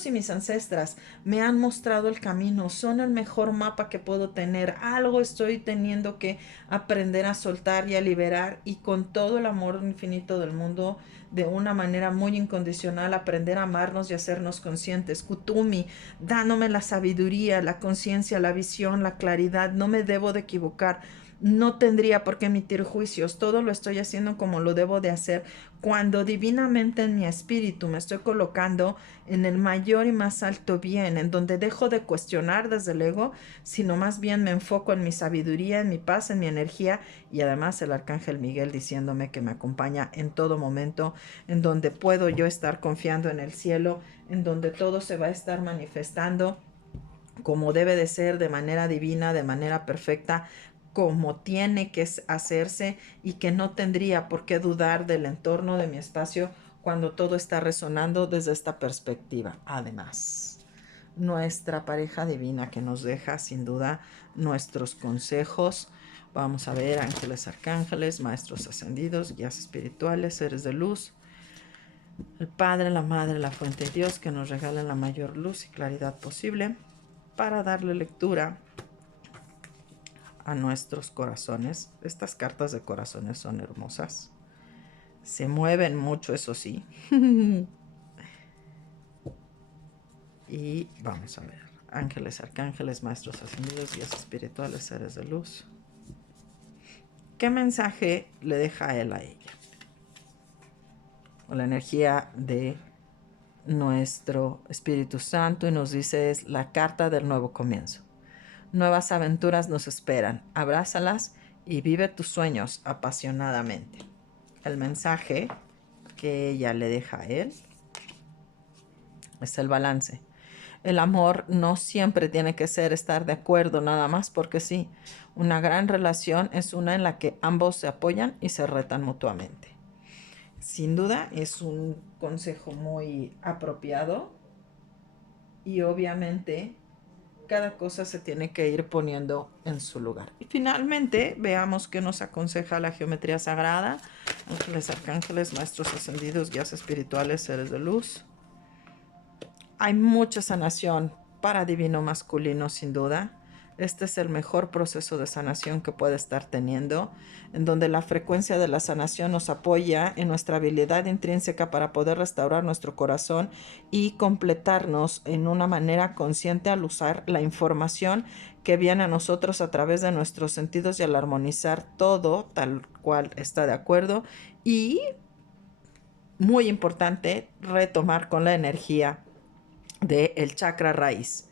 y mis ancestras me han mostrado el camino, son el mejor mapa que puedo tener. Algo estoy teniendo que aprender a soltar y a liberar, y con todo el amor infinito del mundo, de una manera muy incondicional, aprender a amarnos y hacernos conscientes. Kutumi, dándome la sabiduría, la conciencia, la visión, la claridad. No me debo de equivocar. No tendría por qué emitir juicios, todo lo estoy haciendo como lo debo de hacer, cuando divinamente en mi espíritu me estoy colocando en el mayor y más alto bien, en donde dejo de cuestionar desde el ego, sino más bien me enfoco en mi sabiduría, en mi paz, en mi energía, y además el arcángel Miguel diciéndome que me acompaña en todo momento, en donde puedo yo estar confiando en el cielo, en donde todo se va a estar manifestando como debe de ser, de manera divina, de manera perfecta, como tiene que hacerse, y que no tendría por qué dudar del entorno de mi espacio cuando todo está resonando desde esta perspectiva. Además, nuestra pareja divina que nos deja sin duda nuestros consejos. Vamos a ver ángeles, arcángeles, maestros ascendidos, guías espirituales, seres de luz, el Padre, la Madre, la Fuente de Dios, que nos regalen la mayor luz y claridad posible para darle lectura a nuestros corazones. Estas cartas de corazones son hermosas. Se mueven mucho, eso sí. Y vamos a ver. Ángeles, arcángeles, maestros ascendidos, guías espirituales, seres de luz. ¿Qué mensaje le deja él a ella? O la energía de nuestro Espíritu Santo, y nos dice: es la carta del nuevo comienzo. Nuevas aventuras nos esperan. Abrázalas y vive tus sueños apasionadamente. El mensaje que ella le deja a él es el balance. El amor no siempre tiene que ser estar de acuerdo nada más porque sí. Una gran relación es una en la que ambos se apoyan y se retan mutuamente. Sin duda es un consejo muy apropiado y obviamente cada cosa se tiene que ir poniendo en su lugar. Y finalmente veamos qué nos aconseja la geometría sagrada, ángeles, arcángeles, maestros ascendidos, guías espirituales, seres de luz. Hay mucha sanación para divino masculino, sin duda. Este es el mejor proceso de sanación que puede estar teniendo, en donde la frecuencia de la sanación nos apoya en nuestra habilidad intrínseca para poder restaurar nuestro corazón y completarnos en una manera consciente al usar la información que viene a nosotros a través de nuestros sentidos y al armonizar todo tal cual está de acuerdo. Y, muy importante, retomar con la energía del chakra raíz.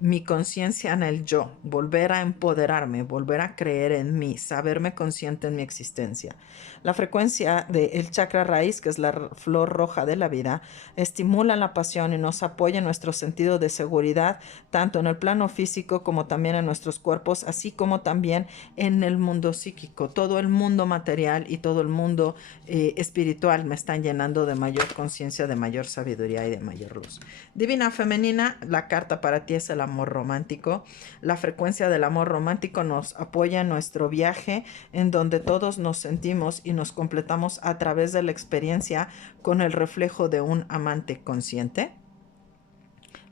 Mi conciencia en el yo, volver a empoderarme, volver a creer en mí, saberme consciente en mi existencia. La frecuencia del chakra raíz, que es la flor roja de la vida, estimula la pasión y nos apoya en nuestro sentido de seguridad, tanto en el plano físico como también en nuestros cuerpos, así como también en el mundo psíquico. Todo el mundo material y todo el mundo espiritual me están llenando de mayor conciencia, de mayor sabiduría y de mayor luz. Divina femenina, la carta para ti es el amor romántico. La frecuencia del amor romántico nos apoya en nuestro viaje, en donde todos nos sentimos y nos completamos a través de la experiencia con el reflejo de un amante consciente.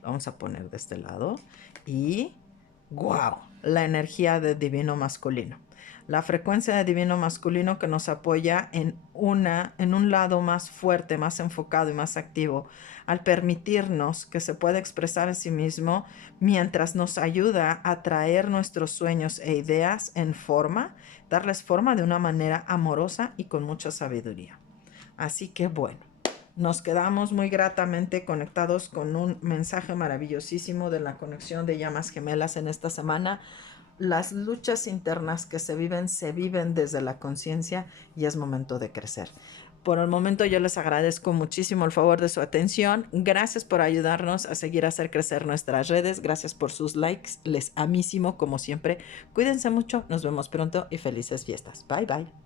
Vamos a poner de este lado. Y ¡wow! La energía de divino masculino. La frecuencia de divino masculino que nos apoya en un lado más fuerte, más enfocado y más activo, al permitirnos que se pueda expresar a sí mismo mientras nos ayuda a traer nuestros sueños e ideas en forma, darles forma de una manera amorosa y con mucha sabiduría. Así que bueno, nos quedamos muy gratamente conectados con un mensaje maravillosísimo de la conexión de llamas gemelas en esta semana. Las luchas internas que se viven desde la conciencia y es momento de crecer. Por el momento yo les agradezco muchísimo el favor de su atención. Gracias por ayudarnos a seguir a hacer crecer nuestras redes. Gracias por sus likes. Les amísimo como siempre. Cuídense mucho. Nos vemos pronto y felices fiestas. Bye bye.